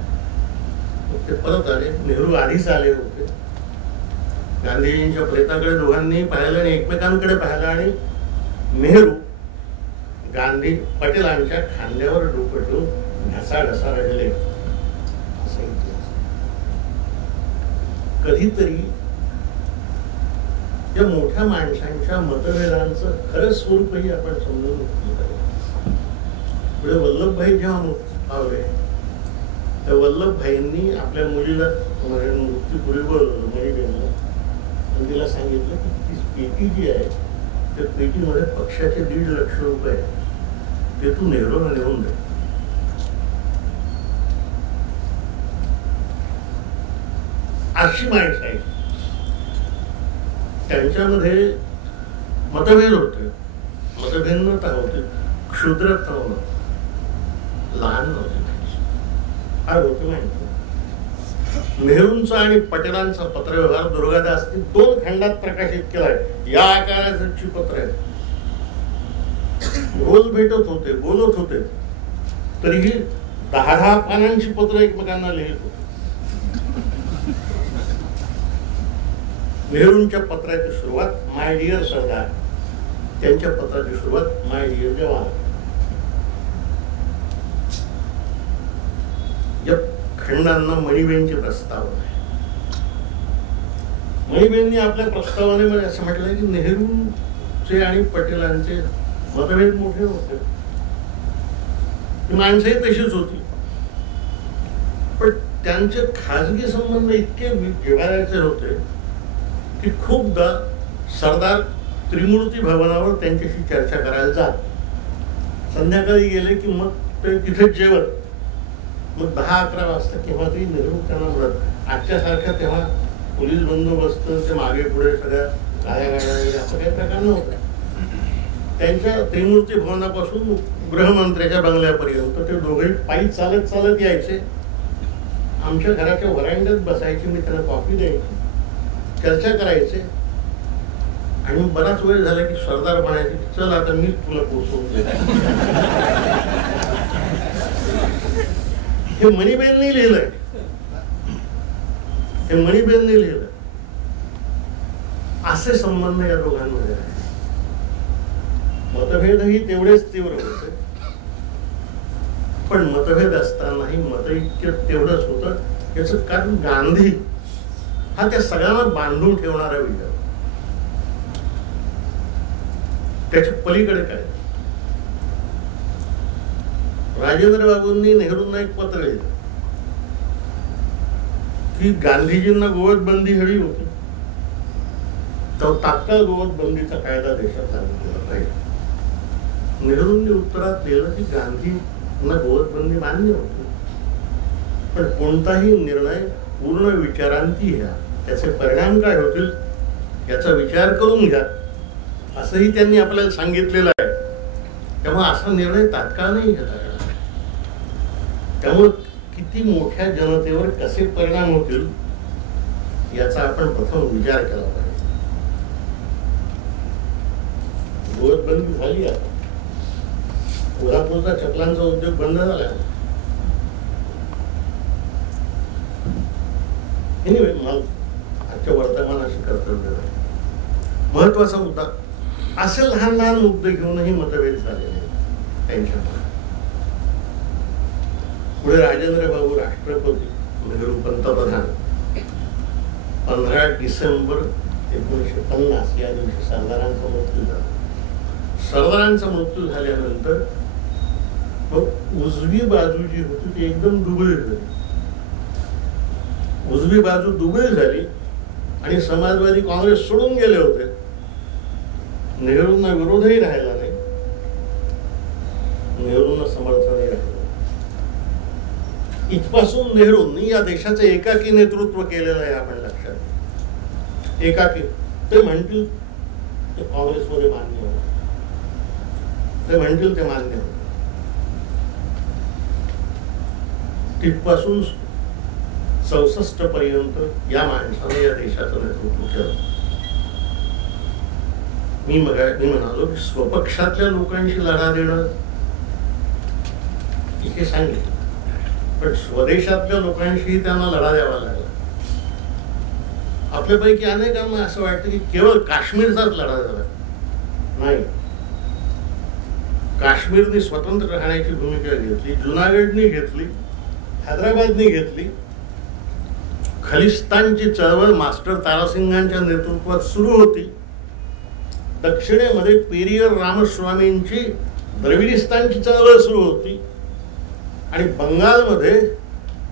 ते परत आले. नेहरू आधीच आले होते. गांधीजींच्या प्रेताकडे दोघांनी पाहिलं आणि एकमेकांकडे पाहिलं आणि नेहरू गांधी पटेलांच्या खांद्यावर डोकं ठेवून ढसाढसा रडले. कधीतरी या मोठ्या माणसांच्या मतभेदांचं खरं स्वरूपही आपण समजून घेतलं पाहिजे. पुढे वल्लभभाई जेव्हा पावले त्या वल्लभभाईंनी आपल्या मुलीला मृत्यूपूर्वी बोलवलं मणिबेनला आणि तिला सांगितलं की ती पेटी जी आहे त्या पेटीमध्ये पक्षाचे 1.5 लाख रुपये ते तू नेहरूला नेऊन दे. अशी माणसं आहे. त्यांच्यामध्ये मतभेद होते, मतभिन्नता होते, क्षुद्रता होती, लहान नव्हते, फार होते माहिती. नेहरूंचा आणि पटेलांचा पत्रव्यवहार दुर्गादासनी 2 खंडात प्रकाशित केलाय. या आकाराची पत्र आहे. रोज भेटत होते, बोलत होते, तरीही 10 पानांची पत्र एकमेकांना लिहित होते. नेहरूंच्या पत्राची सुरुवात माय डिअर सरदार, त्यांच्या पत्राची सुरुवात माय डिअर जवाहर. या खंडांना मणिबेनचे प्रस्तावना आहे. मणिबेननी आपल्या प्रस्तावनेमध्ये असं म्हटलंय की नेहरूंचे आणि पटेलांचे मतभेद मोठे होते, माणसंही तशीच होती, पण त्यांचे खाजगी संबंध इतके जिव्हाळ्याचे होते की खूपदा सरदार त्रिमूर्ती भवनावर त्यांच्याशी चर्चा करायला जात. संध्याकाळी गेले की मग ते तिथेच जेवत. मग 10-11 वाजता केव्हा तरी नेहरू त्यांना म्हणत. आजच्या सारख्या तेव्हा पोलीस बंदोबस्त, ते मागे पुढे सगळ्या गाड्या वगैरे असं काही प्रकार नव्हता. त्यांच्या त्रिमूर्ती भवनापासून गृहमंत्र्याच्या बंगल्यापर्यंत ते दोघे पायी चालत चालत यायचे. आमच्या घराच्या व्हरांड्यात बसायचे, मी त्यांना कॉफी द्यायची, चर्चा करायचे. आणि बराच वेळ झाला की सरदार म्हणायचे चल आता मीच तुला पोचवून देतो. हे मणिबेननी लिहिलंय, हे मणिबेननी लिहिलंय. असे संबंध या दोघांमध्ये आहे. मतभेदही तेवढेच तीव्र होते, पण मतभेद असतानाही मतैक्य तेवढंच होतं याच कारण गांधी हा त्या सगळ्यांना बांधून ठेवणारा विचार, त्याच्या पलीकडे काय. राजेंद्र बाबूंनी नेहरूंना एक पत्र लिहिलं की गांधीजींना गोवधबंदी हवी होती, तर तात्काळ गोवधबंदीचा कायदा देशात लागू केला पाहिजे. नेहरूंनी उत्तरात दिलं की गांधींना गोवधबंदी मान्य होती, पण कोणताही निर्णय पूर्ण विचारांती घ्या, त्याचे परिणाम काय होतील याचा विचार करून घ्या, असंही त्यांनी आपल्याला सांगितलेलं आहे. त्यामुळे असा निर्णय तात्काळ नाही घेता येणार. त्यामुळे किती मोठ्या जनतेवर कसे परिणाम होतील याचा आपण प्रथम विचार केला पाहिजे. गोवधबंदी झाली, आता कोल्हापूरचा चपलांचा उद्योग बंद झाला. एनिवे, मला आजच्या वर्तमानाशी कर्तव्य नाही. महत्वाचा मुद्दा, असे लहान लहान मुद्दे घेऊनही मतभेद झालेले त्यांच्यामध्ये. पुढे राजेंद्र बाबू राष्ट्रपती, नेहरू पंतप्रधान. 15 डिसेंबर 1950 या दिवशी सरदारांचा मृत्यू झाला. सरदारांचा मृत्यू झाल्यानंतर मग उजवी बाजू जी होती ती एकदम दुबळी झाली. उजवी बाजू दुबळी झाली आणि समाजवादी काँग्रेस सोडून गेले होते. नेहरूंना विरोधही राहिला नाही, नेहरूंना समर्थनही राहिलं. इथपासून नेहरूंनी या देशाचे एकाकी नेतृत्व केलेलं आहे, आपण लक्षात. एकाकी. ते म्हणतील ते काँग्रेसमध्ये मान्य होतं, ते म्हणतील ते मान्य होतं. तिथपासून 64 पर्यंत या माणसाने या देशाचं नेतृत्व केलं. मी म्हणालो की स्वपक्षातल्या लोकांशी लढा देणं हे सांगितलं, पण स्वदेशातल्या लोकांशी त्यांना लढा द्यावा लागला. आपल्यापैकी अनेकांना असं वाटतं की केवळ काश्मीरचाच लढा झाला. नाही, काश्मीरने स्वतंत्र राहण्याची भूमिका घेतली, जुनागडनी घेतली, हैदराबादनी घेतली. खलिस्तानची चळवळ मास्टर तारासिंगांच्या नेतृत्वात सुरू होती. दक्षिणेमध्ये पेरियर रामस्वामींची द्रविडिस्तानची चळवळ सुरू होती. आणि बंगालमध्ये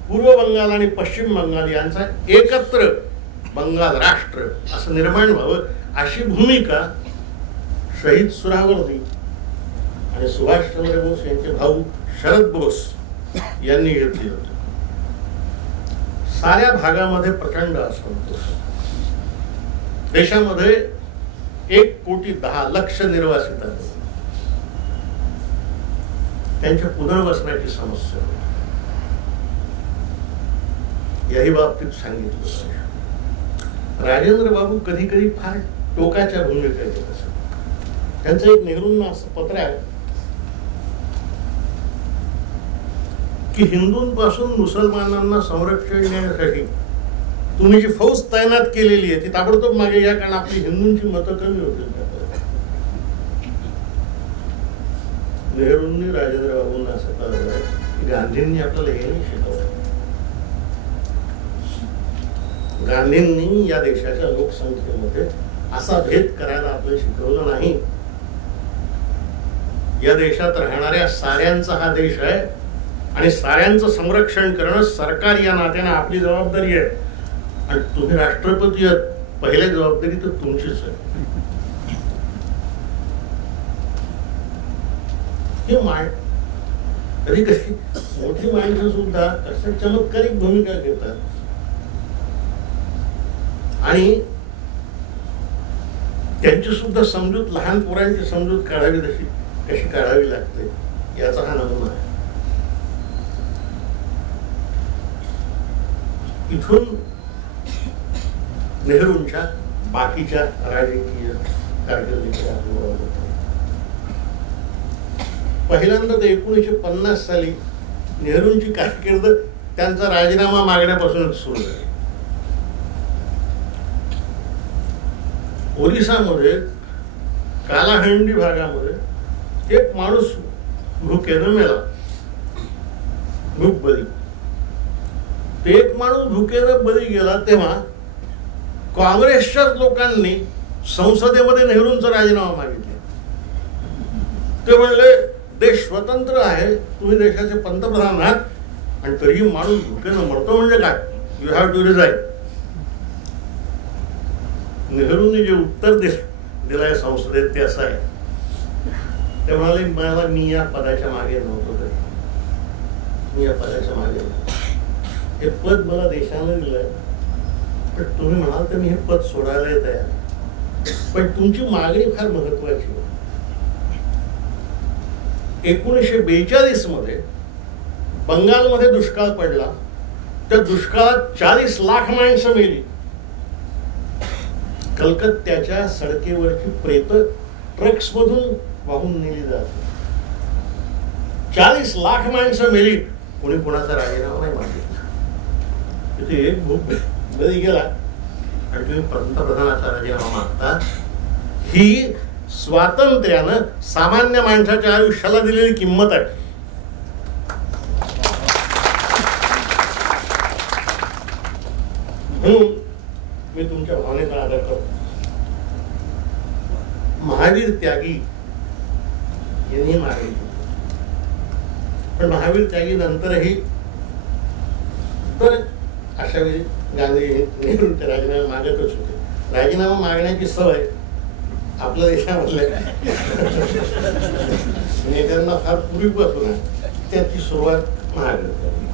पूर्व बंगाल आणि पश्चिम बंगाल यांचा एकत्र बंगाल राष्ट्र असं निर्माण व्हावं, अशी भूमिका शहीद सुरावर्दी आणि सुभाषचंद्र बोस यांचे भाऊ शरद बोस यांनी घेतली होती. साऱ्या भागामध्ये प्रचंड असंतोष. देशामध्ये 1,10,00,000 निर्वासित आहेत. त्यांच्या पुनर्वसनाची समस्या होती. याही बाबतीत सांगितलं. राजेंद्र बाबू कधी कधी फार टोकाच्या भूमिका घेत असत. त्यांचं एक नेहरूंना असं पत्र आहे की हिंदूंपासून मुसलमानांना संरक्षण देण्यासाठी तुम्ही जी फौज तैनात केलेली आहे ती ताबडतोब मागे या, कारण आपली हिंदूंची मतं कमी होतील. नेहरूंनी राजेंद्र बाबूंना असं कळवलं की गांधींनी आपल्याला हे नाही शिकवलं. गांधींनी या देशाच्या लोकसंख्येमध्ये असा भेद करायला आपल्याला शिकवलं नाही. या देशात राहणाऱ्या साऱ्यांचा हा देश आहे आणि साऱ्यांचं संरक्षण करणं सरकार या नात्याने आपली जबाबदारी आहे. आणि तुम्ही राष्ट्रपती आहात, पहिल्या जबाबदारी तर तुमचीच आहे. कधी कधी मोठी माणसं सुद्धा कशा चमत्कारिक भूमिका घेतात आणि त्यांची सुद्धा समजूत, लहान पोरांची समजूत काढावी तशी कशी काढावी लागते याचा हा नमुना आहे. इथून नेहरूंच्या बाकीच्या राजकीय कारकिर्दीकडे आपण वळतो. पहिल्यांदा 1950 साली नेहरूंची कारकीर्द त्यांचा राजीनामा मागण्यापासूनच सुरू झाली. ओरिसामध्ये कालाहंडी भागामध्ये एक माणूस भुकेनं मेला, भूक बरी. एक माणूस भुकेनं बळी गेला तेव्हा काँग्रेसच्याच लोकांनी संसदेमध्ये नेहरूंचा राजीनामा मागितला. ते म्हणले देश स्वतंत्र आहे, तुम्ही देशाचे पंतप्रधान आहात आणि तरीही माणूस भुकेनं मरतो म्हणजे काय, यू हॅव टू रिझाईन. नेहरूंनी जे उत्तर दिलंय संसदेत ते असं आहे, ते म्हणाले मला मी या पदाच्या मागे नव्हतो, मी या पदाच्या मागे हे पद मला देशाने दिलंय, पण तुम्ही म्हणाल तर मी हे पद सोडायला तयार, पण तुमची मागणी फार महत्वाची. 1942 मध्ये बंगालमध्ये दुष्काळ पडला, त्या दुष्काळात 40 लाख माणसं मेली. कलकत्त्याच्या सडकेवरची प्रेत ट्रक्स मधून वाहून नेली जात. 40 लाख माणसं मेली, कोणी कोणाचा राजीनामा नाही मागितला. तिथे एक भूक बळी गेला आणि तुम्ही पंतप्रधानाचा राजीनामा मागता. ही स्वातंत्र्यानं सामान्य माणसाच्या आयुष्याला दिलेली किंमत आहे. म्हणून मी तुमच्या भावनेचा आदर करतो. महावीर त्यागी यांनी मागणी केली, पण महावीर त्यागी नंतरही तर अशा वेळी गांधी नेहरूंचे राजीनामा मागतच होते. राजीनामा मागण्याची सवय आपल्या देशामधल्या नेत्यांना फार पूर्वीपासून आहे. त्याची सुरुवात महावीर त्यागी.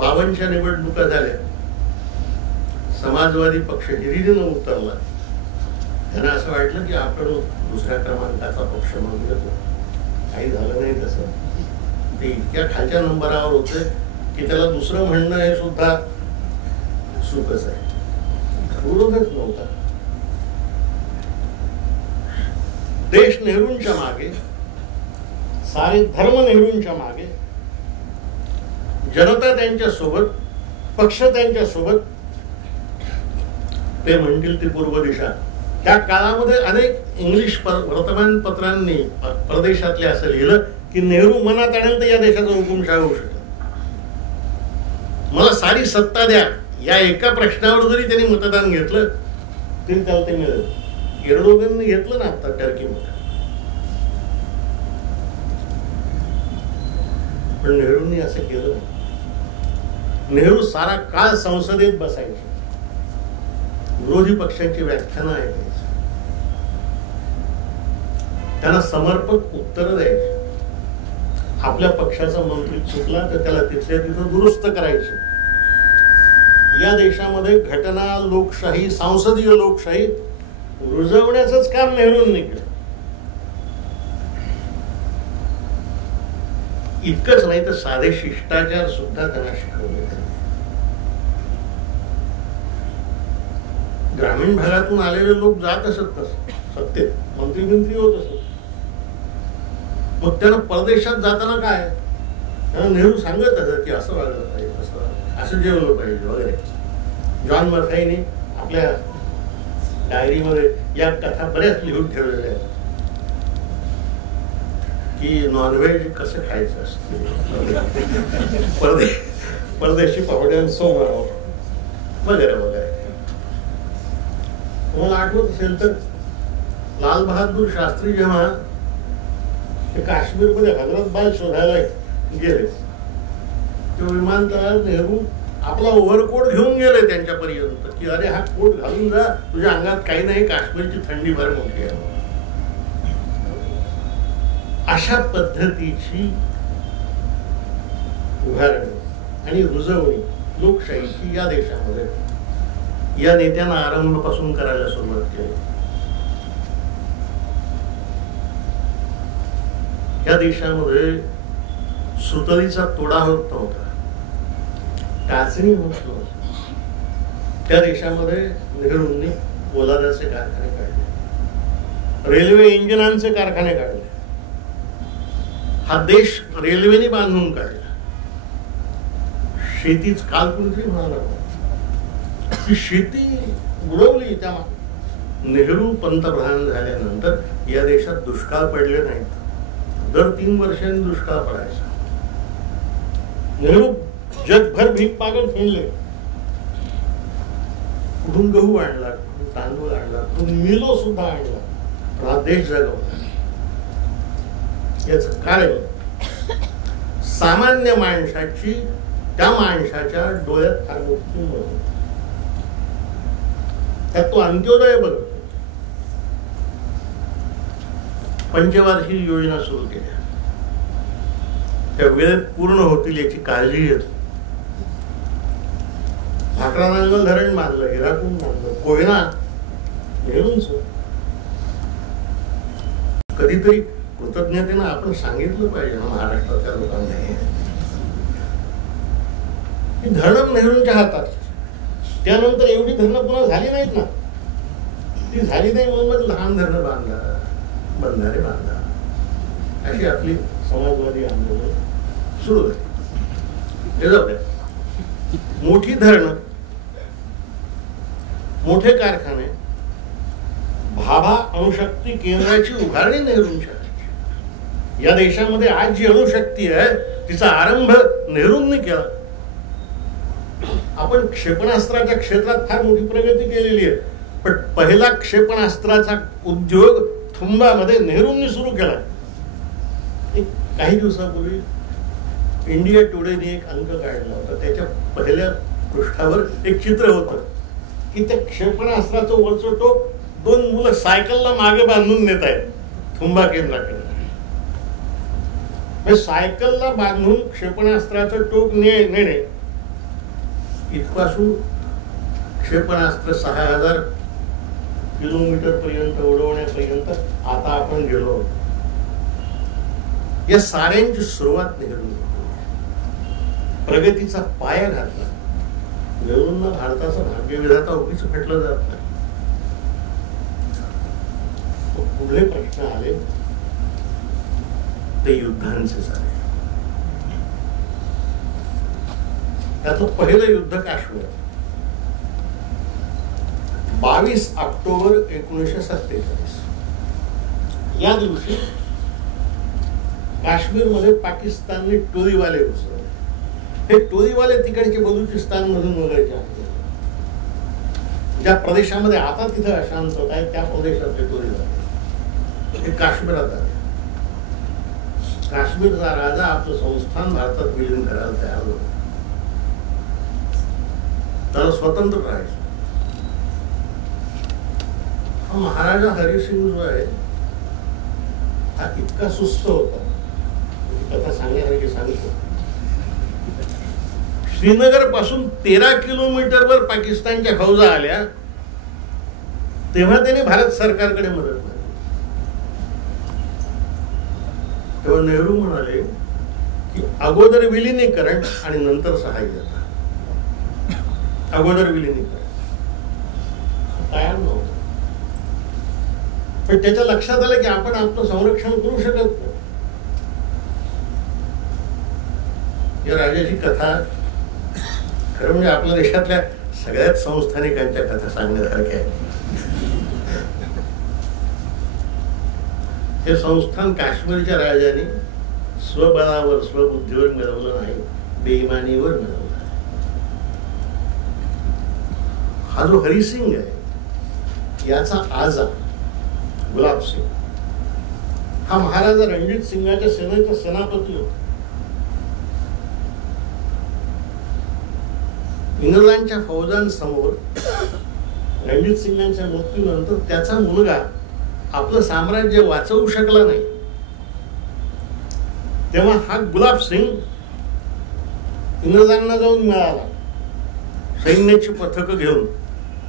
52च्या निवडणुका झाल्या, समाजवादी पक्ष हिरिरीनं उतरला. त्यांना असं वाटलं की आपण दुसऱ्या क्रमांकाचा पक्ष म्हणून घेतो. काही झालं नाही तसं. ते इतक्या खालच्या नंबरावर होते की त्याला दुसरं म्हणणं हे सुद्धा सुखच आहे. विरोधच नव्हता. देश नेहरूंच्या मागे, सारे धर्म नेहरूंच्या मागे, जनता त्यांच्या सोबत, पक्ष त्यांच्या सोबत. ते म्हणतील ती पूर्व दिशा. त्या काळामध्ये अनेक इंग्लिश वर्तमानपत्रांनी परदेशातले असं लिहिलं की नेहरू मनात आणेल तर या देशाचा हुकुमशाही होऊ शकतो. मला सारी सत्ता द्या, या एका प्रश्नावर जरी त्यांनी मतदान घेतलं तरी त्याला ते मिळेल. एर्डोगनने घेतलं ना आता टर्कीमध्ये, पण नेहरूंनी असं केलं. नेहरू सारा काळ संसदेत बसायचे, विरोधी पक्षांची व्याख्यानं ऐकायची, त्यांना समर्पक उत्तर द्यायचे. आपल्या पक्षाचा मंत्री चुकला तर त्याला तिथल्या तिथं दुरुस्त करायचे. या देशामध्ये घटना लोकशाही, संसदीय लोकशाही रुजवण्याचंच काम नेहरूंनी केलं. इतकंच नाही तर साधे शिष्टाचार सुद्धा त्यांना शिकवले. ग्रामीण भागातून आलेले लोक जात असत सत्तेत, मंत्री होत असत. मग त्यांना परदेशात जाताना काय त्यांना नेहरू सांगत असत की असं वागलं पाहिजे, असं जेवलं पाहिजे वगैरे. जॉन मथाईने आपल्या डायरीमध्ये या कथा बऱ्याच लिहून ठेवलेल्या आहेत की नॉनव्हेज कसं खायचं असतं, परदेशी पाहुण्यांसमोर वगैरे वगैरे. तुम्हाला आठवत असेल तर लाल बहादूर शास्त्री जेव्हा काश्मीरमध्ये हजरतबाल शोधायला गेले तेव्हा विमानतळावर नेहरू आपला ओव्हरकोट घेऊन गेले त्यांच्यापर्यंत की अरे हा कोट घालून जा, तुझ्या अंगात काही नाही, काश्मीरची थंडी फार मोठी आहे. अशा पद्धतीची उभारणी आणि रुजवणी लोकशाहीची या देशामध्ये या नेत्यांना आरंभापासून करायला सुरुवात केली. या देशामध्ये सुतळीचा तोडा होत नव्हता, टाचणी होत नव्हती. त्या देशामध्ये नेहरूंनी पोलादाचे कारखाने काढले, रेल्वे इंजिनांचे कारखाने काढले. हा देश रेल्वेने बांधून काढला. शेतीच काल कुणीतरी म्हणाला की शेती बुडवली. त्या नेहरू पंतप्रधान झाल्यानंतर या देशात दुष्काळ पडले नाहीत. दर 3 वर्षांनी दुष्काळ पडायचा. नेहरू जगभर भीक मागत फिरले. कुठून गहू आणला, कुठून तांदूळ आणला, कुठून मिलो सुद्धा आणला, पण हा देश जगवला. याच कारण सामान्य माणसाची त्या माणसाच्या डोळ्यात फार मोठी मत. त्यात तो अंत्योदय बघतो. पंचवार्षिक योजना सुरू केल्या, त्या वेळेत पूर्ण होतील याची काळजी घेतो. भाकरानांगल धरण बांधलं, हिराकून बांधलं, कोयना नेहरूंच. कधीतरी कृतज्ञतेनं आपण सांगितलं पाहिजे ना महाराष्ट्राच्या लोकांना, ही धरणं नेहरूंच्या हातात. त्यानंतर एवढी धरणं पुन्हा झाली नाहीत ना, ती झाली नाही म्हणून मग लहान धरणं बांधा, बंधारे बांधा, अशी आपली समाजवादी आंदोलन सुरू झाली. हे जाऊ द्या. मोठी धरणं, मोठे कारखाने, भाभा अणुशक्ती केंद्राची उभारणी नेहरूंच्या. या देशामध्ये आज जी अणुशक्ती आहे तिचा आरंभ नेहरूंनी केला. आपण क्षेपणास्त्राच्या क्षेत्रात फार मोठी प्रगती केलेली आहे, पण पहिला क्षेपणास्त्राचा उद्योग थुंबामध्ये नेहरूंनी सुरू केला. काही दिवसापूर्वी इंडिया टुडेने एक अंक काढला होता. त्याच्या पहिल्या पृष्ठावर एक चित्र होतं की त्या क्षेपणास्त्राचं वरचं टोक 2 मुलं सायकलला मागे बांधून नेत आहेत थुंबा केंद्राकडे. सायकलला बांधून क्षेपणास्त्राचं टोक नेणे इथपासून क्षेपणास्त्र 6000 किलोमीटर पर्यंत उडवण्यापर्यंत आता आपण गेलो. या साऱ्यांची सुरुवात नेहरू, प्रगतीचा पाया घातला. नेहरूंना भारताचा भाग्यविधाता उगीच फेटलं जात नाही. पुढे प्रश्न आले ते युद्धांचे झाले. त्यातलं पहिलं युद्ध काश्मीर, 22 ऑक्टोबर 1947. या दिवशी काश्मीरमध्ये पाकिस्तानने टोळीवाले घुसवले. हे टोळीवाले तिकडचे बलुचिस्तान मधून वगैरे आहेत. ज्या प्रदेशामध्ये आता तिथे अशांतता आहे त्या प्रदेशातले टोळीवाले हे काश्मीरात आले. काश्मीरचा राजा आपलं संस्थान भारतात विलीन करायला तयार होता. त्याला स्वतंत्र राहायचं. हा महाराजा हरिसिंग जो आहे हा इतका सुस्त होता, कथा सांगण्यासारखी सांगतो. श्रीनगर पासून 13 किलोमीटरवर पाकिस्तानच्या फौजा आल्या तेव्हा त्याने भारत सरकारकडे मदत मागितली. तेव्हा नेहरू म्हणाले की अगोदर विलिनीकरण आणि नंतर सहाय्यता. अगोदर विलिनीकरण तयार नव्हतं, पण त्याच्या लक्षात आलं की आपण आपलं संरक्षण करू शकत नाही. या राजाची कथा खरं म्हणजे आपल्या देशातल्या सगळ्याच संस्थानिकांच्या कथा सांगण्यासारख्या आहे. हे संस्थान काश्मीरच्या राजाने स्वबळावर स्वबुद्धीवर मिळवलं नाही, बेईमानीवर मिळवलं. हा जो हरिसिंग आहे याचा आजा गुलाब सिंग हा महाराजा रणजित सिंगाच्या सेनेचा सेनापती होता. इंग्रजांच्या फौजांसमोर रणजित सिंगांच्या मृत्यूनंतर त्याचा मुलगा आपलं साम्राज्य वाचवू शकला नाही. तेव्हा हा गुलाब सिंग इंग्रजांना जाऊन मिळाला सैन्याची पथकं घेऊन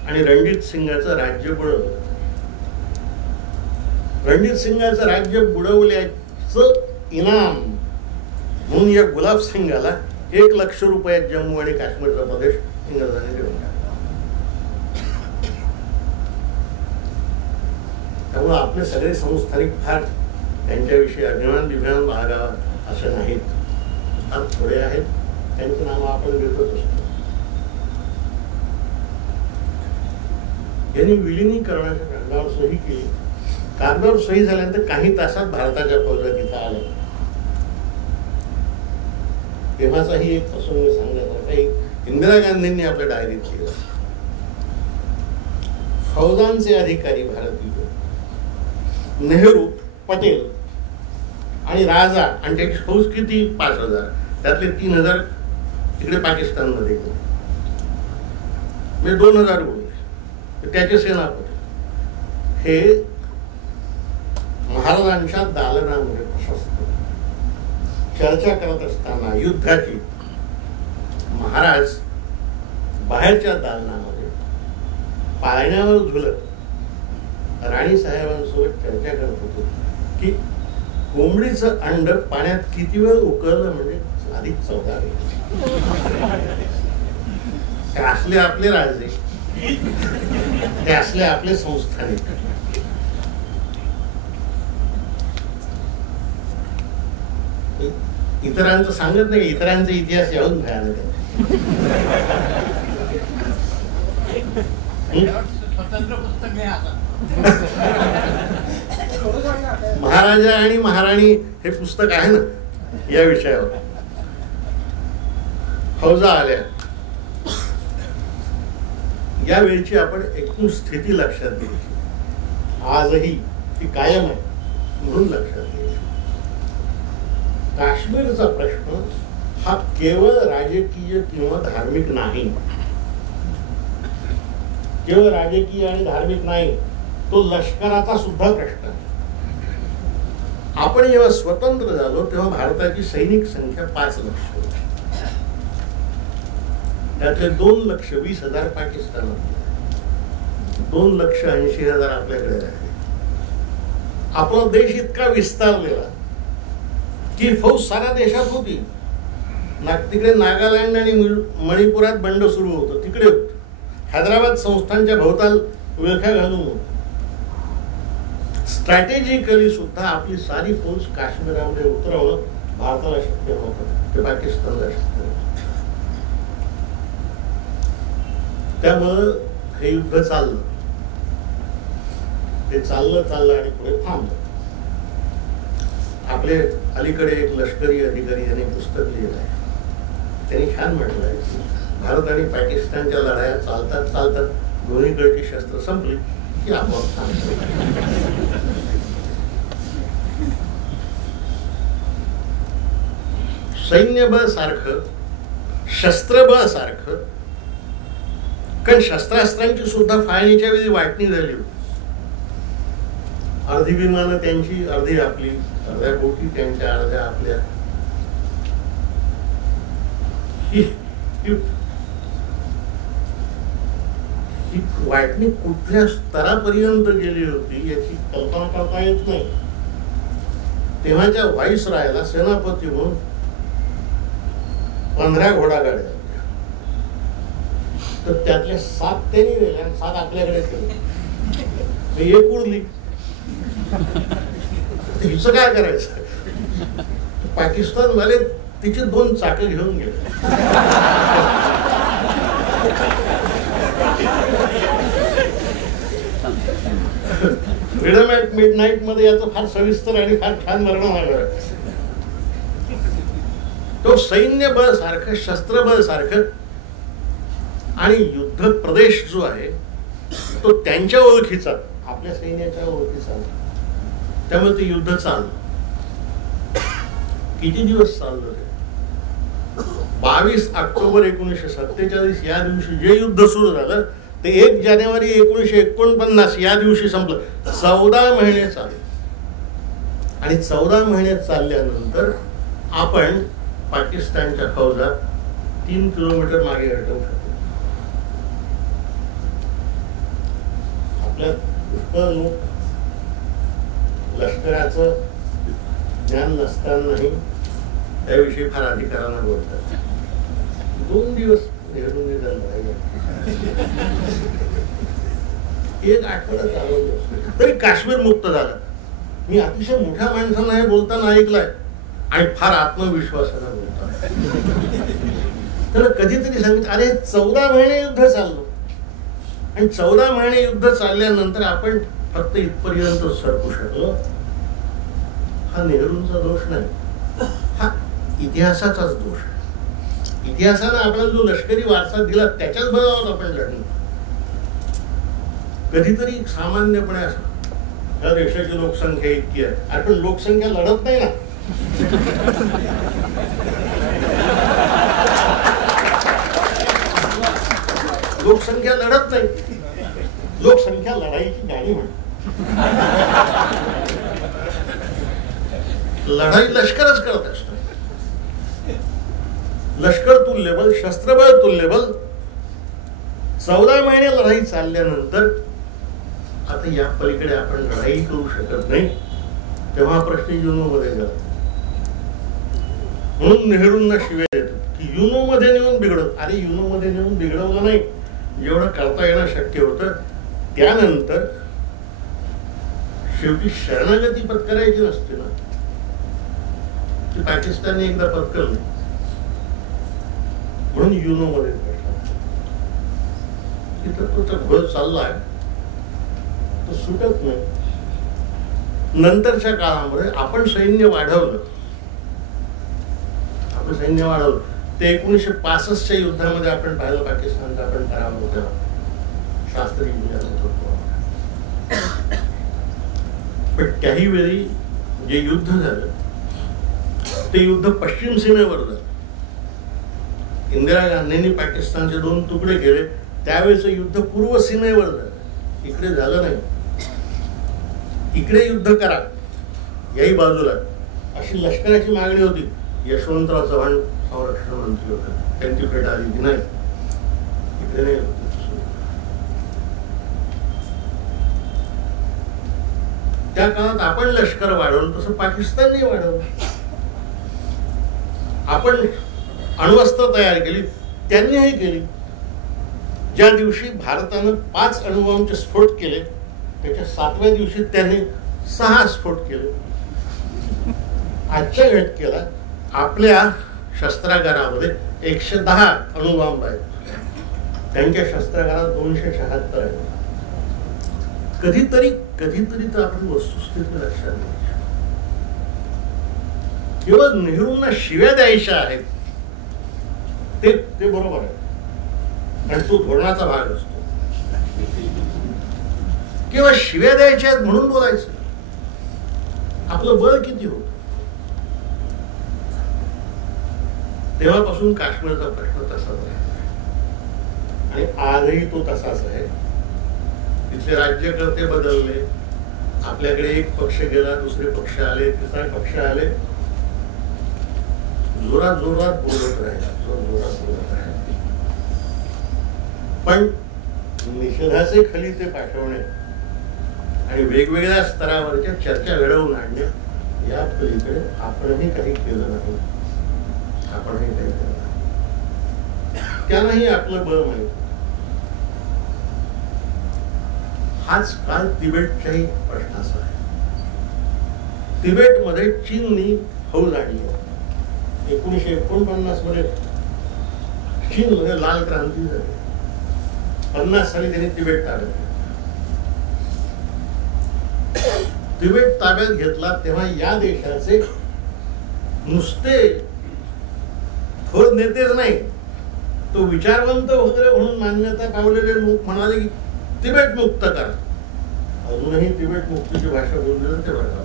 आणि रणजित सिंगाचं राज्य बुडवलं. रणजित सिंगाचं राज्य बुडवल्याचं इनाम म्हणून या गुलाब सिंगाला 1 लाख रुपयात जम्मू आणि काश्मीरचा प्रदेश इंग्रजांनी देऊन टाकला. त्यामुळे आपले सगळे संस्थानिक फार त्यांच्याविषयी अभिमान बाळगावा असं नाहीत. फार थोडे आहेत, त्यांचं नाव आपण घेतच असतो. यांनी विलिनीकरणाच्या कागदावर सही केली. कागदावर सही झाल्यानंतर काही तासात भारताच्या फौजा तिथं आल्या. तेव्हाचाही एक प्रसंग सांगण्यासारखा इंदिरा गांधींनी आपल्या डायरीत केला. फौजांचे अधिकारी भारतीय, नेहरू, पटेल आणि राजा, आणि त्याची फौज किती? 5,000. त्यातले 3,000 इकडे पाकिस्तानमध्ये गेले, म्हणजे 2,000 उरले. त्याचे सेनापती हे महाराजांच्या दालनामध्ये प्रशस्त चर्चा करत असताना युद्धाची महाराज बाहेरच्या दालनामध्ये पाळण्यावर झुलत राणी साहेबांसोबत चर्चा करत होते की कोंबडीचं अंड पाण्यात किती वेळ उकळलं म्हणजे अधिक चवदार आहे. ते असले आपले राजे, ते असले आपले संस्थानिक. इतरांचं सांगत नाही, इतरांचा इतिहास याहून भयानक आहे. स्वतंत्र पुस्तक लिहा. महाराजा आणि महाराणी हे पुस्तक आहे ना या विषयावर. फौजा आल्या. या वेळची आपण एकूण स्थिती लक्षात घ्यायची. आजही ती कायम आहे म्हणून लक्षात घ्यायची. काश्मीरचा प्रश्न हा केवळ राजकीय किंवा धार्मिक नाही. केवळ राजकीय आणि धार्मिक नाही, तो लष्कराचा सुद्धा प्रश्न आहे. आपण जेव्हा स्वतंत्र झालो तेव्हा भारताची सैनिक संख्या 5 लक्ष होती. त्यातले 2,20,000 पाकिस्तानात, 2,80,000 आपल्याकडे राहिले. आपला देश इतका विस्तारलेला की फौज साऱ्या देशात होती. तिकडे नागालँड आणि मणिपुरात बंड सुरू होतं, तिकडे होत. हैदराबाद संस्थांच्या भोवताल विळख्या घालून होत. स्ट्रॅटेजिकली सुद्धा आपली सारी फौज काश्मीरामध्ये उतरवणं भारताला शक्य नव्हतं, ते पाकिस्तानला शक्य नव्हतं. त्यामुळं हे युद्ध चाललं. ते चाललं आणि पुढे थांबलं. आपले अलीकडे एक लष्करी अधिकारी यांनी पुस्तक लिहिलं आहे. त्यांनी छान म्हटलंय, भारत आणि पाकिस्तानच्या लढाया चालतात दोन्हीकडची शस्त्र संपली की आपोआप थांबतात. सैन्यबळ सारखं, शस्त्रबळ सारखं, कारण शस्त्रास्त्रांची सुद्धा फाळणीच्या वेळी वाटणी झाली होती. अर्धी विमानं त्यांची, अर्धी आपली, अर्ध्या बोटी त्यांच्या, अर्ध्या आपल्या. ही वाटणी कुठल्या स्तरापर्यंत गेली होती याची कल्पना करता येत नाही. तेव्हाच्या व्हाईसरायला सेनापती म्हणून 15 घोडागाड्या होत्या. तर त्यातल्या 7 त्यांनी नेल्या आणि 7 आपल्याकडे ठेवले. एक उरली. हिचं काय करायचं? पाकिस्तान वाले तिचे 2 चाकं घेऊन गेले. फ्रीडम ॲट मिडनाईट मध्ये याचं फार सविस्तर आणि फार छान वर्णन आलं. तो सैन्यबळ सारखं, शस्त्रबळ सारखं आणि युद्ध प्रदेश जो आहे तो त्यांच्या ओळखीचा, आपल्या सैन्याच्या ओळखीचा. त्यामुळे ते युद्ध चाललं. किती दिवस चाललं ते? 22 ऑक्टोबर 1947 या दिवशी जे युद्ध सुरू झालं ते 1 जानेवारी 1949 या दिवशी संपलं. 14 महिने चालले. आणि 14 महिने चालल्यानंतर आपण पाकिस्तानच्या फौजा 3 किलोमीटर मागे हटवू शकतो. आपल्या पुष्कळ लोक लष्कराचं ज्ञान नसतानाही त्याविषयी फार अधिकारानं बोलतात. 2 दिवस नेहरू निधन राहिले, 1 आठवडा चालवलं तरी काश्मीर मुक्त झालं. मी अतिशय मोठ्या माणसांना हे बोलताना ऐकलंय आणि फार आत्मविश्वासानं बोलतात. तर कधीतरी सांगितलं, अरे 14 महिने युद्ध चाललं आणि 14 महिने युद्ध चालल्यानंतर आपण फक्त इथपर्यंत सरकू शकलं, हा नेहरूंचा दोष नाही, हा इतिहासाचाच दोष आहे. इतिहासानं आपल्याला जो लष्करी वारसा दिला त्याच्याच बळावर आपण लढलो. कधीतरी सामान्यपणे असं या देशाची लोकसंख्या इतकी आहे, आपण लोकसंख्या लढत नाही ना. लोकसंख्या लढत नाही, लोकसंख्या लढाईची गाडी म्हणते. लढाई लष्करच करत असतो. लष्कर तुल्यबल, शस्त्रबळ तुल्यबल. 14 महिने लढाई चालल्यानंतर आता या पलीकडे आपण लढाई करू शकत नाही, तेव्हा प्रश्न युनोमध्ये गेला. म्हणून नेहरूंना शिव्या देतो की युनोमध्ये नेऊन बिघडव. अरे युनोमध्ये नेऊन बिघडवलं नाही, जेवढं करता येणं शक्य होतं. त्यानंतर शेवटी शरणागती पत्करायची नसते ना, ती पाकिस्तानने एकदा पत्करली म्हणून युनोमध्ये तिथं तो घोळ चाललाय, तो सुटत नाही. नंतरच्या काळामध्ये आपण सैन्य वाढवलं, ते 1965च्या युद्धामध्ये आपण पाहिलं पाकिस्तानचा आपण पराभव केला. शास्त्री पण त्याही वेळी जे युद्ध झालं ते युद्ध पश्चिम सीमेवर झालं. इंदिरा गांधींनी पाकिस्तानचे 2 तुकडे केले, त्यावेळेचं युद्ध पूर्व सीमेवर झालं, इकडे झालं नाही. इकडे युद्ध करा याही बाजूला, अशी लष्कराची मागणी होती. यशवंतराव चव्हाण संरक्षण मंत्री होते, त्यांची फेट आली की नाही, इकडे नाही. त्या काळात आपण लष्कर वाढवलं, तसं पाकिस्तानने वाढवलं. आपण अण्वस्त्र तयार केली, त्यांनीही केली. ज्या दिवशी भारतानं 5 अणुबॉम्बचे स्फोट केले, त्याच्या 7व्या दिवशी त्यांनी 6 स्फोट केले. आजच्या घटकेला आपल्या शस्त्रागारामध्ये 110 अणुबॉम्ब आहेत, त्यांच्या शस्त्रागारात 276 आहेत. कधीतरी तर आपण वस्तुस्थिती लक्षात घ्यायची. केवळ नेहरूंना शिव्या द्यायच्या आहेत ते बरोबर आहे, आणि तो धोरणाचा भाग असतो. किंवा शिव्या द्यायच्या आहेत म्हणून बोलायचं. आपलं बळ किती होत. तेव्हापासून काश्मीरचा प्रश्न तसाच आहे आणि आजही तो तसाच आहे. तिथले राज्यकर्ते बदलले, आपल्याकडे एक पक्ष गेला, दुसरे पक्ष आले, तिसरे पक्ष आले, जोरात बोलत राहिले. पण निषेधाचे खलिते पाठवणे आणि वेगवेगळ्या स्तरावरच्या चर्चा घडवून आणणे या पलीकडे आपणही काही केलं नाही. त्यांनाही आपलं बळ माहित. हाच काल तिबेटच्याही प्रश्नाचा आहे. तिबेटमध्ये चीननी फौज आणली. 1949 मध्ये चीन मध्ये लाल क्रांती झाली. 50 साली त्यांनी तिबेट ताब्यात घेतलं. तिबेट ताब्यात घेतला तेव्हा या देशाचे नुसते थोर नेतेच नाही, तो विचारवंत वगैरे म्हणून मान्यता पावलेले लोक म्हणाले की तिबेट मुक्त करा. अजूनही तिबेट मुक्तीची भाषा बोलली ते बघा,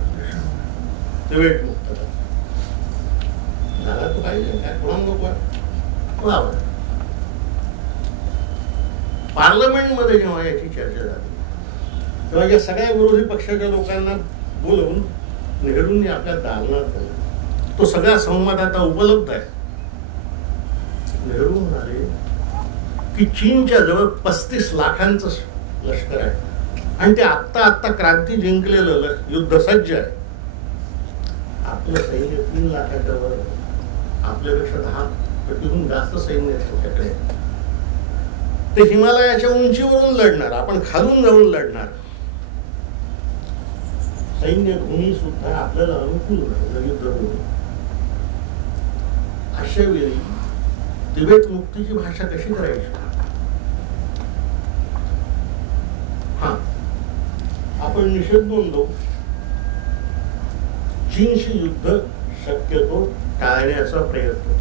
तिबेट मुक्त करा. झाला तो पाहिजे काय, कोणा नको. पार्लमेंटमध्ये जेव्हा याची चर्चा झाली तेव्हा या सगळ्या विरोधी पक्षाच्या लोकांना बोलवून नेहरूंनी आपल्या दालनात केला. तो सगळा संवाद आता उपलब्ध आहे. नेहरू म्हणाले की चीनच्या जवळ 35 लाखांचं लष्कर आहे आणि ते आत्ता क्रांती जिंकलेलं युद्ध सज्ज आहे. आपलं सैन्य 3 लाखाच्या वर, आपल्यापेक्षा 10 पटीहून जास्त सैन्य आहे त्याच्याकडे. ते हिमालयाच्या उंचीवरून लढणार, आपण खालून जाऊन लढणार. सैन्य भूमी सुद्धा आपल्याला अनुकूल नाही युद्धभूमी. अशा वेळी तिबेट मुक्तीची भाषा कशी करायची. आपण निषेध नोंदवू. चीनशी युद्ध शक्यतो टाळण्याचा प्रयत्न.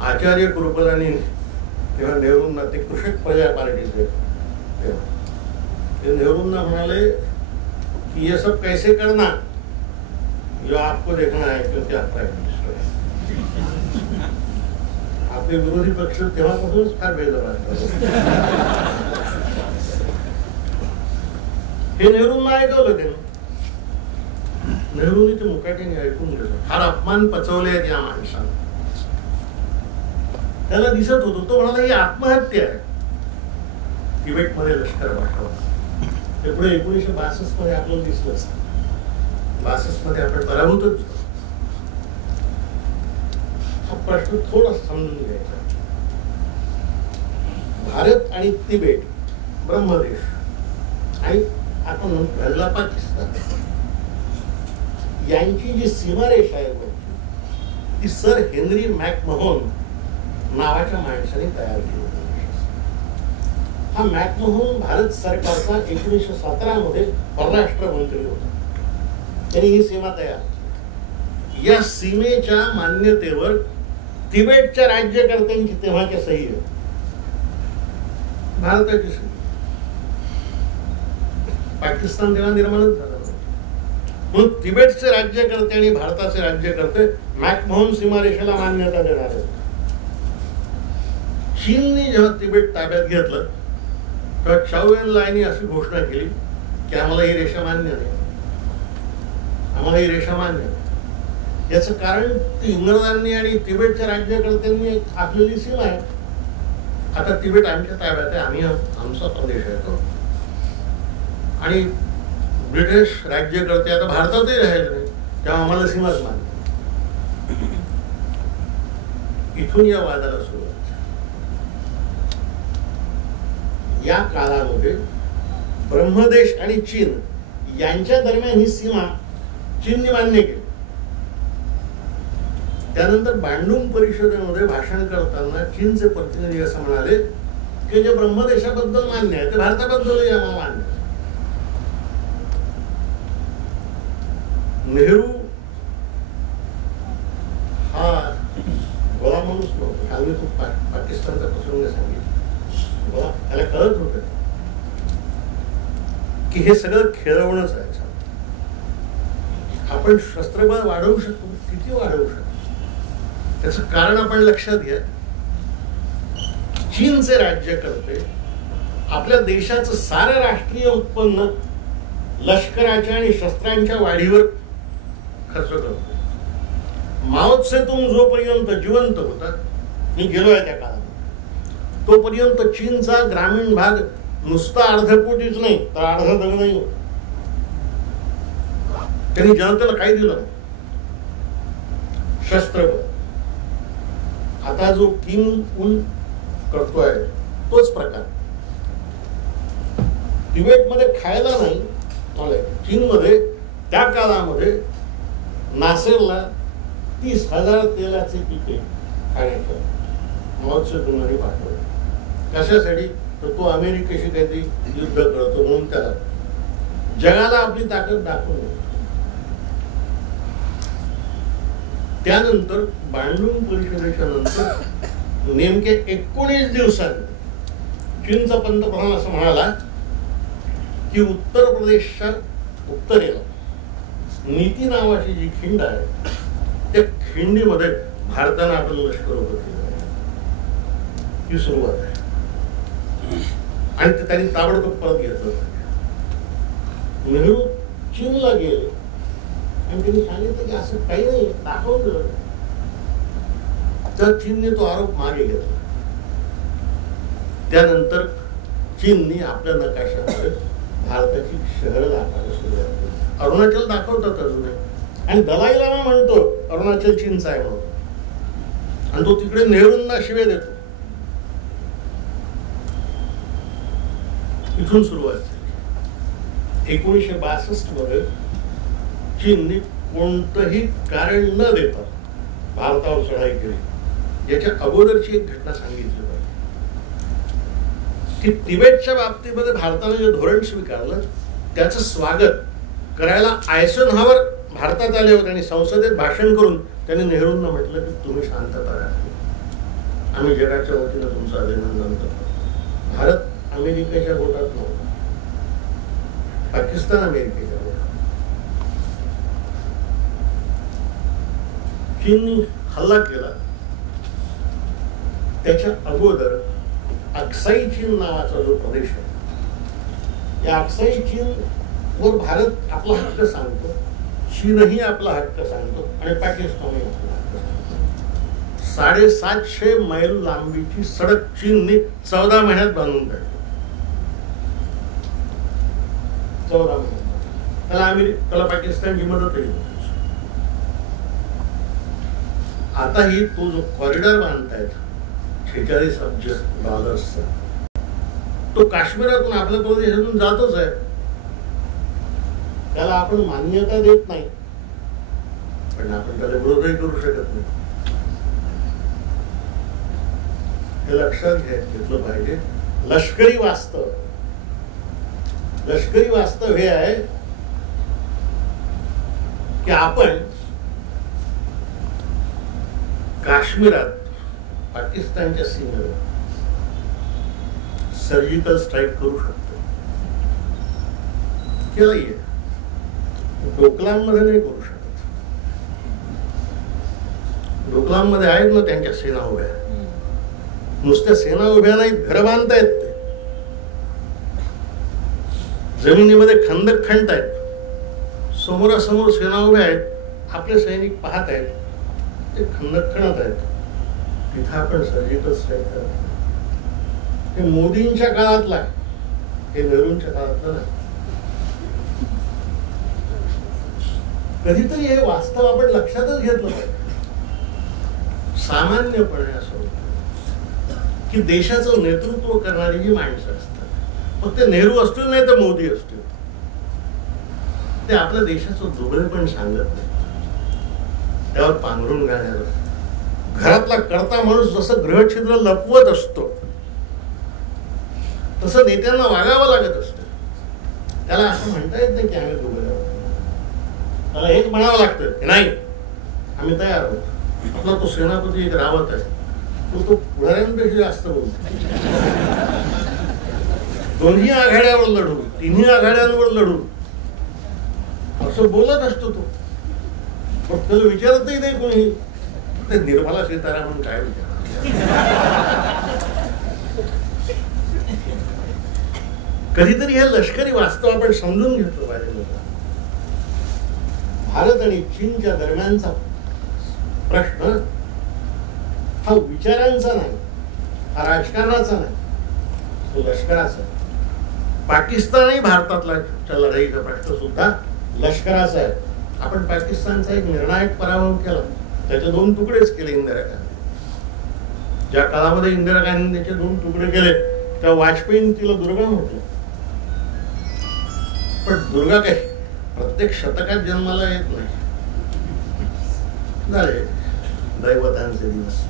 आचार्य कृपलानी तेव्हा नेहरूंना, ते कृषक प्रजा पार्टीचे, ते नेहरूंना म्हणाले कि ये सब कैसे करना, जो आपको देखना है क्योंकि आप प्राइम मिनिस्टर है. आपले विरोधी पक्ष तेव्हापासूनच फार बेजार असतात. हे नेहरूंना ऐकवलं त्यानं. नेहरूंनी ते मुकाट्याने ऐकून घेतलं. फार अपमान पचवले आहेत या माणसाला. त्याला दिसत होतं. तो म्हणाला ही आत्महत्या आहे. तिबेटमध्ये लष्कर पाठवा. ते पुढे 1962 मध्ये आपल्याला दिसलं असतं. 62 मध्ये आपण पराभूतच झालो. हा प्रश्न थोडा समजून घ्यायचा. भारत आणि तिबेट ब्रह्मदेश आणि आपण घडला पाकिस्तान यांची जी सीमारेषा आहे ती सर हेनरी मॅकमहोन नावाच्या माणसाने तयार केली. हा मॅकमहोन भारत सरकारचा 1917 मध्ये परराष्ट्र मंत्री होता. त्यांनी ही सीमा तयार. या सीमेच्या मान्यतेवर तिबेटच्या राज्यकर्त्यांची तेव्हाच्या सही आहे. भारताची सही. पाकिस्तान तेव्हा निर्माणच झाला. म्हणून तिबेटचे राज्यकर्ते आणि भारताचे राज्यकर्ते मॅकमोहन सीमारेषेला मान्यता देणार आहेत. चीनने जेव्हा तिबेट ताब्यात घेतलं तेव्हा चाऊ एन लायनी अशी घोषणा केली की आम्हाला ही रेषा मान्य नाही, आम्हाला ही रेषा मान्य नाही. याचं कारण इंग्रजांनी आणि तिबेटच्या राज्यकर्त्यांनी आखलेली सीमा आहे. आता तिबेट आमच्या ताब्यात आहे, आम्ही आमचा प्रदेश आहे तो. आणि ब्रिटिश राज्यकर्ते आता भारतातही राहिले नाही, तेव्हा आम्हाला सीमाच मान्य. इथून या वादाला सुरुवात. या काळामध्ये ब्रह्मदेश आणि चीन यांच्या दरम्यान ही सीमा चीनने मान्य केली. त्यानंतर बांडुंग परिषदेमध्ये भाषण करताना चीनचे प्रतिनिधी असं म्हणाले की जे ब्रह्मदेशाबद्दल मान्य आहे ते भारताबद्दलही आम्हाला मान्य आहे. नेहरू हा गोळा माणूस नव्हता. काल मी खूप पाकिस्तानचा प्रसंग सांगितलं. त्याला कळत होत की हे सगळं खेळवणच आहे. आपण शस्त्रबळ वाढवू शकतो, किती वाढवू शकतो त्याचं कारण आपण लक्षात घ्या. चीनचे राज्यकर्ते आपल्या देशाचं सारं राष्ट्रीय उत्पन्न लष्कराच्या आणि शस्त्रांच्या वाढीवर खर्च करतो. माओ त्से-तुंग जोपर्यंत जिवंत होता, मी गेलोय त्या काळात, तोपर्यंत चीनचा ग्रामीण भाग नुसता अर्धपोटीच नाही तर अर्धा दगडही होता. त्यांनी जनतेला काही दिलं नाही. शस्त्रबळ. आता जो किम उल करतोय तोच प्रकार तिबेटमध्ये खायला नाही. चीनमध्ये त्या काळामध्ये नासेरला 30,000 तेलाचे पिके खाण्याच्या माओ त्से-तुंगने पाठवले. कशासाठी? तर तो अमेरिकेशी काहीतरी युद्ध करतो म्हणून त्याला जगाला आपली ताकद दाखवली. त्यानंतर बांडुंग परिषदेच्या नंतर नेमके 19 दिवसांनी चीनचा पंतप्रधान असं म्हणाला की उत्तर प्रदेशच्या उत्तरेला नीती नावाची जी खिंड आहे त्या खिंडीमध्ये भारतानं आपलं लष्कर उभं केलं. ही सुरुवात आहे. आणि ते त्यांनी ताबडतोब परत घेतलं. नेहरू चीनला गेले आणि त्यांनी सांगितलं की असं काही नाही, दाखवलं. तर चीनने तो आरोप मागे घेतला. त्यानंतर चीनने आपल्या नकाशामध्ये भारताची शहरं दाखवायला सुरुवात केली. अरुणाचल दाखवतात अजूनही. आणि दलाई लामा म्हणतो अरुणाचल चीनचा आहे म्हणून. आणि तो तिकडे नेहरूंना शिवे देतो. इथून सुरुवात झाली. 1962 मध्ये चीनने कोणतंही कारण न देता भारतावर चढाई केली. याच्या अगोदरची एक घटना सांगितली पाहिजे. की तिबेटच्या बाबतीमध्ये भारताने जे धोरण स्वीकारलं त्याचं स्वागत करायला आयसेनहॉवर भारतात आले होते आणि संसदेत भाषण करून त्यांनी नेहरूंना म्हटलं की तुम्ही शांतता राखा, आम्ही जगाच्या वतीनं तुमचं अभिनंदन करतो. भारत अमेरिकेच्या गोटात नव्हता, पाकिस्तान अमेरिकेच्या गोटात. चीननी हल्ला केला त्याच्या अगोदर अक्साई चीन नावाचा जो प्रदेश आहे, या अक्साई चीन वर भारत आपला हक्क सांगतो, चीनही आपला हक्क सांगतो आणि पाकिस्तानही आपला हक्क सांगतो. 750 मैल लांबीची सडक चीनने 14 महिन्यात बांधून काढली. 14 महिन्यात. त्याला पाकिस्तानची मदत केली. आता ही तो जो कॉरिडॉर बांधतायत 46 अब्ज डॉलर्सचा, तो काश्मीरातून आपल्या प्रदेशातून जातोच आहे. त्याला आपण मान्यता देत नाही, पण आपण त्याला विरोधही करू शकत नाही. हे लक्षात घेतलं पाहिजे. लष्करी वास्तव हे आहे की आपण काश्मीरात पाकिस्तानच्या सीमेवर सर्जिकल स्ट्राईक करू शकतो. केलंही आहे. डोकलाममध्ये नाही करू शकत. डोकलाममध्ये आहेत ना त्यांच्या सेना उभ्या. नुसत्या सेना उभ्या नाहीत, घर बांधतायत ते, जमिनीमध्ये खंदक खणतायत, समोरासमोर सेना उभ्या आहेत, आपले सैनिक पाहत आहेत, ते खंदक खणत आहेत. तिथं आपण सर्जिकल स्ट्राईक करत. हे मोदींच्या काळातला, हे नेहरूंच्या काळातलं नाही. कधीतरी हे वास्तव आपण लक्षातच घेतलं पाहिजे. सामान्यपणे असं होतं की देशाचं नेतृत्व करणारी जी माणसं असतात, मग ते नेहरू असतील नाही तर मोदी असतील, ते आपल्या देशाचं दुबळे पण सांगत नाही. त्यावर पांघरून घालण्यावर घरातला करता माणूस जसं ग्रहछिद्र लपवत असतो तसं नेत्यांना वागावं लागत असतं. त्याला असं म्हणता येत नाही की आम्ही दुबळे आहोत. त्याला हेच म्हणावं लागतं की नाही, आम्ही तयार आहोत. आपला तो सेनापती एक रावत आहे, तो पुढाऱ्यांपेक्षा जास्त बोलतो. दोन्ही आघाड्यावर लढू, तिन्ही आघाड्यांवर लढू असं बोलत असतो तो. पण त्याला विचारतही नाही कोणी, ते निर्मला सीतारामन काय विचार. कधीतरी हे लष्करी वास्तव आपण समजून घेतलं पाहिजे. भारत आणि चीनच्या दरम्यानचा प्रश्न हा विचारांचा नाही, हा राजकारणाचा नाही, तो लष्कराचा. पाकिस्तानही भारतातला लढाईचा प्रश्न सुद्धा लष्कराचा आहे. आपण पाकिस्तानचा एक निर्णायक पराभव केला, त्याचे 2 तुकडेच केले इंदिरा गांधी. ज्या काळामध्ये इंदिरा गांधीने त्याचे 2 तुकडे केले तेव्हा वाजपेयीने तिला दुर्गा म्हटलं. पण दुर्गा काय प्रत्येक शतकात जन्माला येत नाही. झाले दैवतांचे दिवस,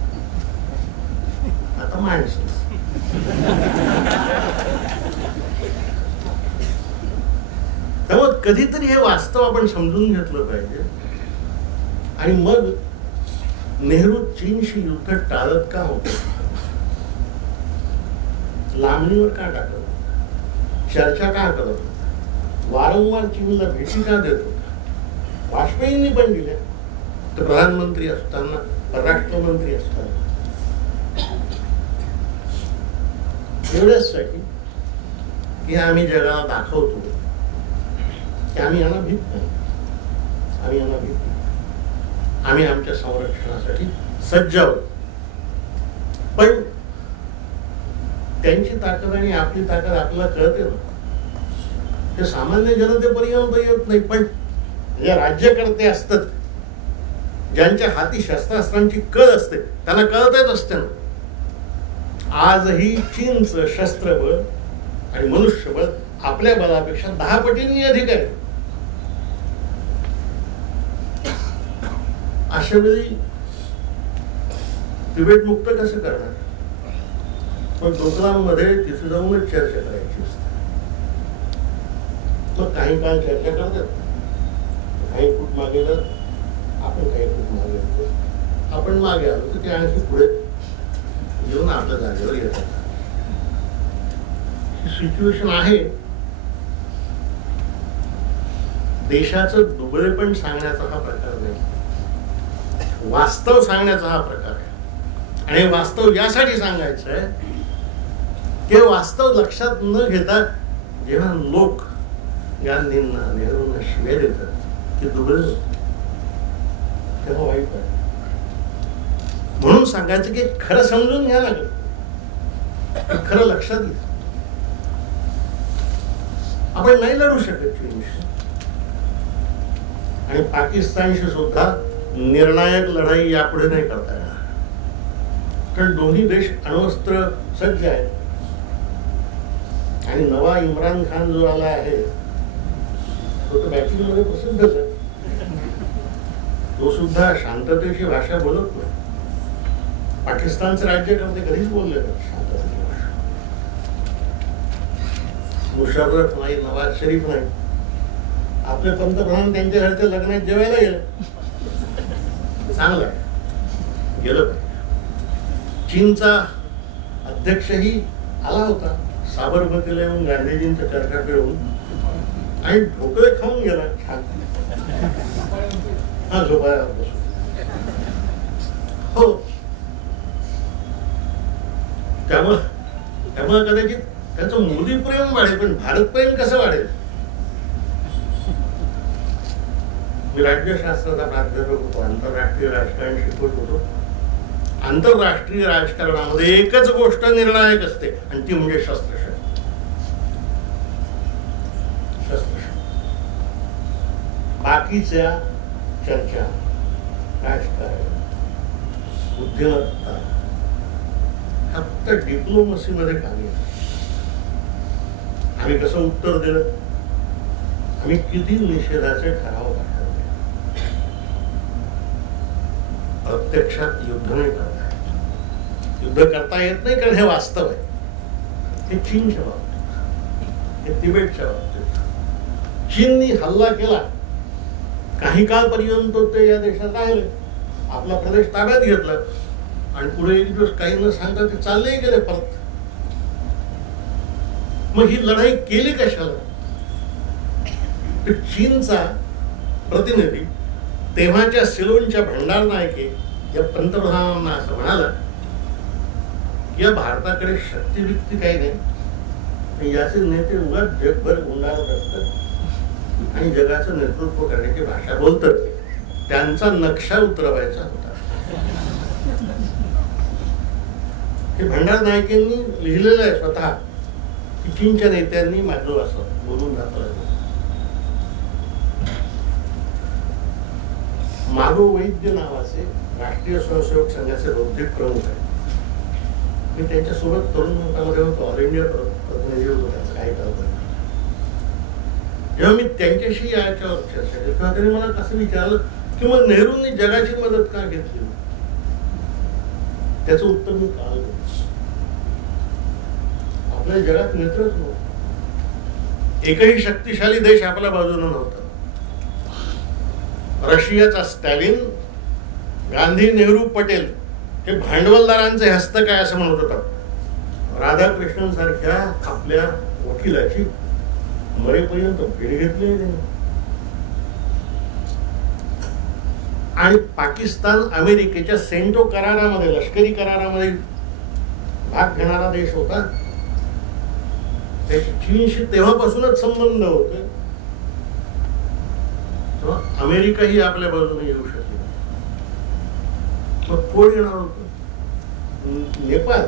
आता माणसं. त्यामुळे कधीतरी हे वास्तव आपण समजून घेतलं पाहिजे. आणि मग नेहरू चीनशी युद्ध टाळत का होते, लांबणीवर का टाकत, चर्चा का करत होता, वारंवार चीनला भेटी का देत होता. वाजपेयींनी पण दिल्या, तर प्रधानमंत्री असताना, परराष्ट्रमंत्री असताना. एवढ्याचसाठी की आम्ही जगाला दाखवतो की आम्ही यांना भीत नाही, आम्ही यांना भीत नाही, आम्ही आमच्या संरक्षणासाठी सज्ज आहोत. पण त्यांची ताकद आणि आपली ताकद आपल्याला कळते ना. ते सामान्य जनतेपर्यंत येत नाही, पण जे राज्यकर्ते असतात, ज्यांच्या हाती शस्त्रास्त्रांची कळ असते, त्यांना कळतच असते ना. आजही चीनचं शस्त्रबळ आणि मनुष्यबळ आपल्या बलापेक्षा 10 पटींनी अधिक आहे. अशा वेळी तिबेट मुक्त कसं करणार, पण डोकलाममध्ये तिथे जाऊनच चर्चा करायची असते. मग काही काळ चर्चा करतात, काही फूट मागे जात, आपण काही फूट मागे येतो. आपण मागे आलो तर ते आणखी पुढे येऊन आपल्या जागेवर येतात. ही सिच्युएशन आहे. देशाचं दुबळेपण सांगण्याचा हा प्रकार नाही, वास्तव सांगण्याचा हा प्रकार आहे. आणि वास्तव यासाठी सांगायचं आहे की वास्तव लक्षात न घेता जेव्हा लोक गांधींना नेहरूंना शिव्या देतात की दुबळे, तेव्हा वाईट आहे. म्हणून सांगायचं की खरं समजून घ्या लागेल, खरं लक्षात घ्या. आपण नाही लढू शकत चीनशी, आणि पाकिस्तानशी सुद्धा निर्णायक लढाई यापुढे नाही करता येणार. कारण दोन्ही देश अण्वस्त्र सज्ज आहेत. आणि नवा इम्रान खान जो आला आहे तो तर बॅटिंग मध्ये प्रसिद्धच आहे. तो सुद्धा शांततेची भाषा बोलत नाही. पाकिस्तानचे राज्यकर्ते कधीच बोलले नाही शांततेची भाषा. मुशर्रफ नाही, नवाज शरीफ नाही. आपले पंतप्रधान त्यांच्या घरच्या लग्नात जेवायला गेले, चांगलं आहे, गेलं पाहिजे. चीनचा अध्यक्षही आला होता, साबरमतीला येऊन गांधीजींचा चर्चा फिरवून आणि ढोकळे खाऊन गेला. छान, हा झोपायला बसून. हो, त्यामुळे कदाचित त्याचं मोदी प्रेम वाढेल, पण भारत प्रेम कसं वाढेल? मी राज्यशास्त्राचा प्राध्यापक होतो, आंतरराष्ट्रीय राजकारण शिकवत होतो. आंतरराष्ट्रीय राजकारणामध्ये एकच गोष्ट निर्णायक असते आणि ती म्हणजे शस्त्रशस्त्र. बाकीच्या चर्चा, राजकारण, बुद्धिमत्ता हा फक्त डिप्लोमसी मध्ये कार्य. आम्ही कसं उत्तर दिलं, आम्ही किती निषेधाचे ठराव पाठवले. प्रत्यक्षात युद्ध नाही करता येत. युद्ध करता येत नाही कारण हे वास्तव आहे. हे चीनच्या बाबतीत, हे तिबेटच्या बाबतीत. चीननी हल्ला केला, काही काळपर्यंत ते या देशात राहिले, आपला प्रदेश ताब्यात घेतला आणि पुढे एक दिवस काही न सांगता ते चालले गेले परत. मग ही लढाई केली कशाला? चीनचा प्रतिनिधी तेव्हाच्या सिलोनच्या भंडार नायके या पंतप्रधानांना असं म्हणाला की या भारताकडे शक्तियुक्ती काही नाही, याचे नेते उगाच जगभर गुंडाळत असतात आणि जगाचं नेतृत्व करण्याची भाषा बोलतात. त्यांचा नक्षा उतरवायचा होता. हे भंडार नायकेंनी लिहिलेलं आहे स्वतः की चीनच्या नेत्यांनी माझं असं बोलून दाखवलं. माधव वैद्य नावाचे राष्ट्रीय स्वयंसेवक संघाचे बौद्धिक प्रमुख आहेत. मी त्यांच्यासोबत तरुण मुलामध्ये होतो, ऑल इंडिया प्रतिनिधी होतो त्याचं काही करतो. जेव्हा मी त्यांच्याशी याच्यावर चर्चा केली तेव्हा त्यांनी मला असं विचारलं की मग नेहरूंनी जगाची मदत का घेतली? त्याचं उत्तर मी काल दिलं. आपल्या जगात नेतृत्व नव्हतं, एकही शक्तिशाली देश आपल्या बाजूने नव्हता. रशियाचा स्टॅलिन, गांधी, नेहरू, पटेल हे भांडवलदारांचे हस्तक आहे असं म्हणत होतात. राधाकृष्णन सारख्या आपल्या वकिलाची मरेपर्यंत भेट घेतली त्यांनी. आणि पाकिस्तान अमेरिकेच्या सेंटो करारामध्ये, लष्करी करारामध्ये भाग घेणारा देश होता. त्याची चीनशी तेव्हापासूनच संबंध होते. तेव्हा अमेरिका ही आपल्या बाजूने येऊ शकली. मग कोण येणार होत? नेपाळ.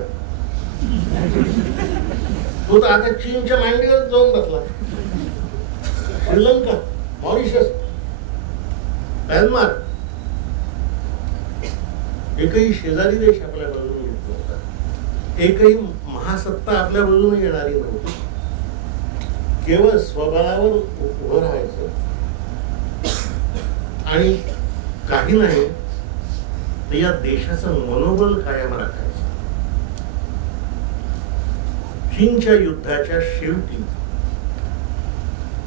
तो तर आता चीनच्या मांडीवर जाऊन बसला. श्रीलंका, मॉरिशस, म्यानमार, एकही शेजारी देश आपल्या बाजूने येत नव्हता. एकही महासत्ता आपल्या बाजूने येणारी नव्हती. केवळ स्वबळावर उभं राहायचं आणि काही नाही तर या देशाचं मनोबल कायम राखायचं. चीनच्या युद्धाच्या शेवटी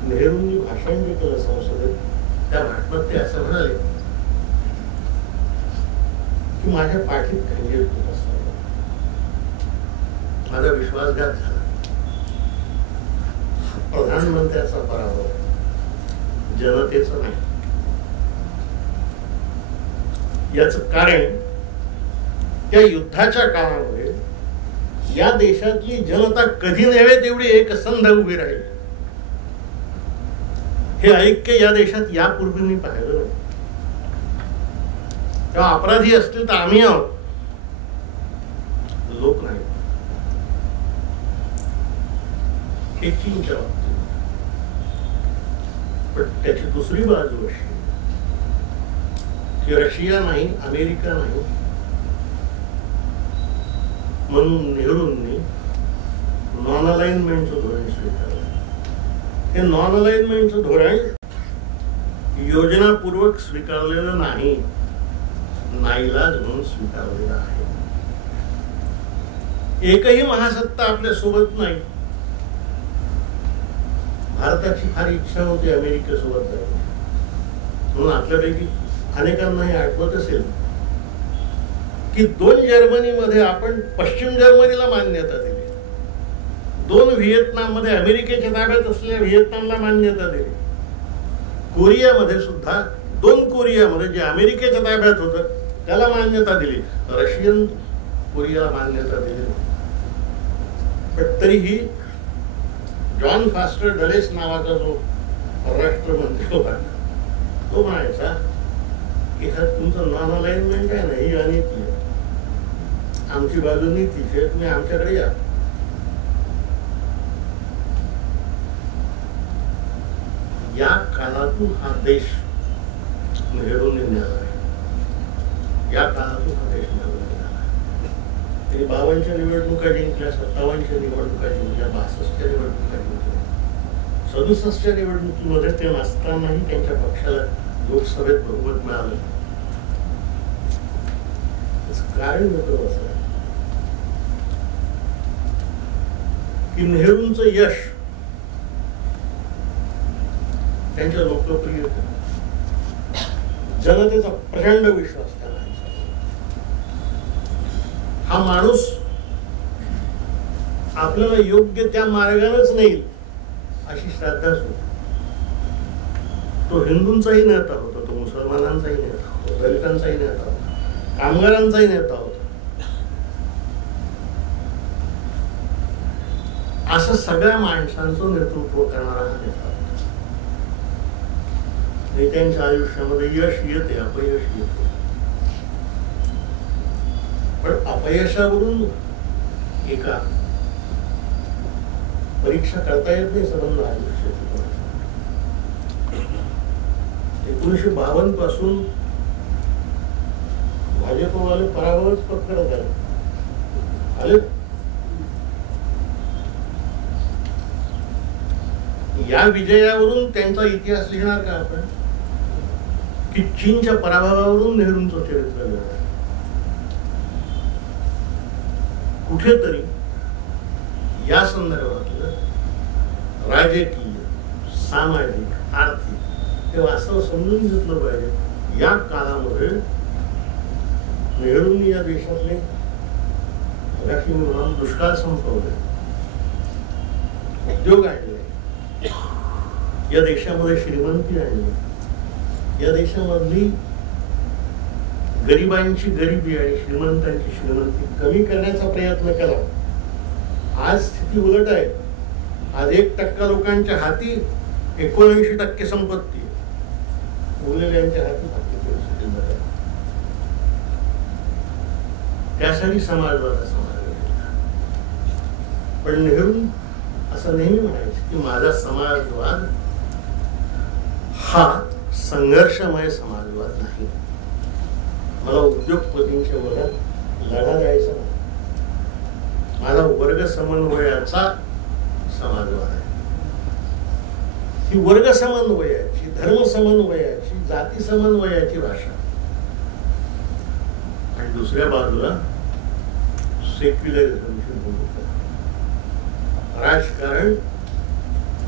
नेहरूंनी भाषण जे केलं संसदेत, त्या भाषणात ते असं म्हणाले की माझ्या पाठीत खंजीर खूप असतात, माझा विश्वासघात झाला, प्रधानमंत्र्याचा पराभव, जनतेचं नाही. याच कारण त्या युद्धाच्या काळामध्ये या देशातली जनता कधी नव्हे तेवढी एकसंध उभी राहील. हे ऐक्य या देशात यापूर्वी मी पाहिलं नाही. तेव्हा अपराधी असतील तर आम्ही आहोत, लोक नाही. हे चीनच्या बाबतीत. पण त्याची दुसरी बाजू अशी की रशिया नाही, अमेरिका नाही म्हणून नेहरूंनी नॉन अलाइनमेंटचं धोरण स्वीकारलं. हे नॉन अलाइनमेंटचं धोरण योजनापूर्वक स्वीकारलेलं नाही, नाईलाज म्हणून स्वीकारलेलं आहे. एकही महासत्ता आपल्या सोबत नाही. भारताची फार इच्छा होती अमेरिकेसोबत जायची, म्हणून आपल्यापैकी अनेकांना हे आठवत असेल की 2 जर्मनीमध्ये आपण पश्चिम जर्मनीला मान्यता दिली, 2 व्हिएतनाममध्ये अमेरिकेच्या ताब्यात असलेल्या व्हिएतनामला मान्यता दिली, कोरियामध्ये सुद्धा 2 कोरियामध्ये जे अमेरिकेच्या ताब्यात होतं त्याला मान्यता दिली, रशियन कोरियाला मान्यता दिली. पण तरीही जॉन फास्टर डलेस नावाचा जो परराष्ट्र मंत्री होता तो म्हणायचा की हा तुमचं नॉन अलाइनमेंट आहे ना, ही अनिती आहे, आमची बाजू नीतीची आहे, तुम्ही आमच्याकडे या. या काळातून हा देश नेहरूंनी नेला आहे. या काळातून हा देश नेहरूंनी नेला आहे. त्यांनी 52च्या निवडणुका जिंकल्या, 57च्या निवडणुका जिंकल्या, 62च्या निवडणुका जिंकल्या, 67च्या निवडणुकीमध्ये ते नसतानाही त्यांच्या पक्षाला लोकसभेत बहुमत मिळालं. कारण मित्र असं आहे की नेहरूंचं यश त्यांच्या लोकप्रियतेत, जनतेचा प्रचंड विश्वास त्याला. हा माणूस आपल्याला योग्य त्या मार्गानेच नेईल अशी श्रद्धा होती. तो हिंदूंचाही नेता होता, तो मुसलमानांचाही नेता होता, दलितांचाही नेता होता, कामगारांचाही नेता होता. असं सगळ्या माणसांचं नेतृत्व करणारा हा नेता होता. नेत्यांच्या आयुष्यामध्ये यश येते, अपयश येते, पण अपयशावरून एका परीक्षा करता येत नाही संबंध आयुष्याची. 1952 पासून भाजपवाले पराभवच पत्करत आले. या विजयावरून त्यांचा इतिहास लिहिणार का आपण की चीनच्या पराभवावरून नेहरूंचं चरित्र लिहिणार? कुठेतरी या संदर्भातलं राजकीय, सामाजिक, आर्थिक हे वास्तव समजून घेतलं पाहिजे. या काळामध्ये नेहरूंनी या देशातले दुष्काळ संपवले, उद्योग आणले, या देशामध्ये श्रीमंती आणली, या देशामधली गरिबांची गरिबी आणि श्रीमंतांची श्रीमंती कमी करण्याचा प्रयत्न केला. आज स्थिती उलट आहे. आज 1% लोकांच्या हाती 79% संपत्ती, उरलेल्यांच्या हाती फक्त. त्यासाठी समाजवाद पण नेहरू असं नेहमी म्हणायचे की माझा समाजवाद हा संघर्षमय समाजवाद नाही. मला उद्योगपतींच्या वर्गात लढा द्यायचा नाही. माझा वर्ग समन्वयाचा समाजवाद आहे. ही वर्ग समन्वयाची, धर्म समन्वयाची, जाती समन्वयाची भाषा. आणि दुसऱ्या बाजूला सेक्युलरिझमची भूमिका. राजकारण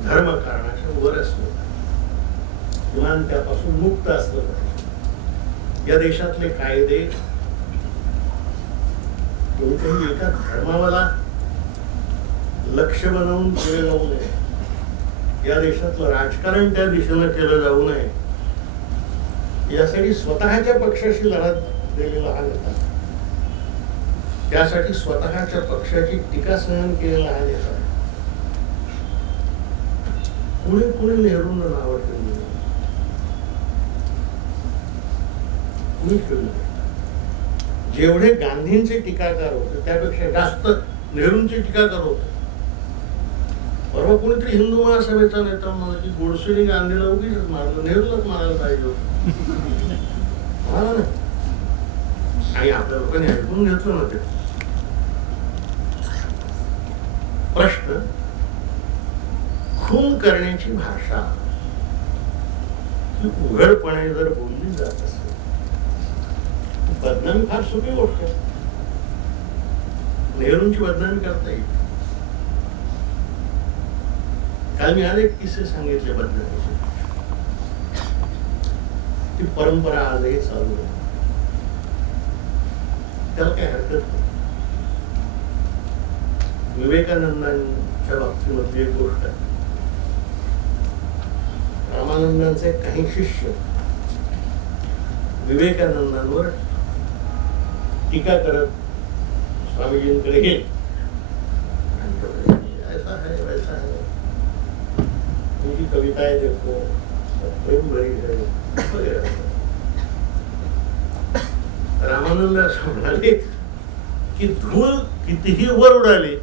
धर्मकारणाच्या वर असलं पाहिजे, किमान त्यापासून मुक्त असलं पाहिजे. या देशातले कायदे कोणत्याही एका धर्माला लक्ष बनवून केले जाऊ नये. या देशातलं राजकारण त्या दिशेनं केलं जाऊ नये यासाठी स्वतःच्या पक्षाशी लढा दिलेला हा नेता, त्यासाठी स्वतःच्या पक्षाची टीका सहन केलेला हा नेता. पुणे पुणे नेहरूंना नाव ठेवलं, कुणी ठेवलं. जेवढे गांधींचे टीकाकार होते त्यापेक्षा जास्त नेहरूंचे टीकाकार होते. परवा कोणीतरी हिंदू महासभेचा नेता म्हणाला की गोडसेने गांधीला उगीच मारलं, नेहरूलाच मारायला पाहिजे होतं. आणि आपल्या लोकांनी ऐकून घेतलं ना ते. प्रश्न, खून करण्याची भाषा ही उघडपणे जर बोलली जात असेल, बदनामी फार सोपी गोष्ट आहे. नेहरूंची बदनामी करता येईल. काल मी अनेक किस्से सांगितले बदनामीचे. ती परंपरा आजही चालू आहे, त्याला काही हरकत नाही. विवेकानंदांच्या बाबतीमधली एक गोष्ट आहे. रामानंदांचे काही शिष्य विवेकानंदांवर टीका करत स्वामीजींकडे गेले. ऐसा है वैसा है, उनकी कविताएं देखो, प्रेम भरी है. रामानंद असं म्हणाले की धूळ कितीही वर उडाली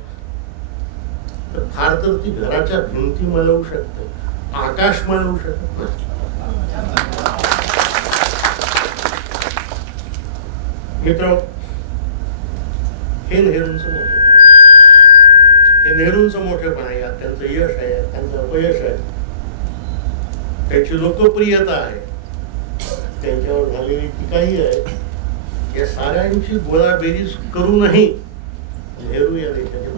तर फार तर ती घराच्या भिंती मळवू शकते, आकाश मळवू शकत नाही. मित्र, हे नेहरूंचं मोठे, हे नेहरूंचं मोठेपण आहे. त्यांचं यश आहे, त्यांचं अपयश आहे, त्यांची लोकप्रियता आहे, त्यांच्यावर झालेली टीकाही आहे. या साऱ्यांची गोळाबेरीज करूनही नेहरू या देशाचे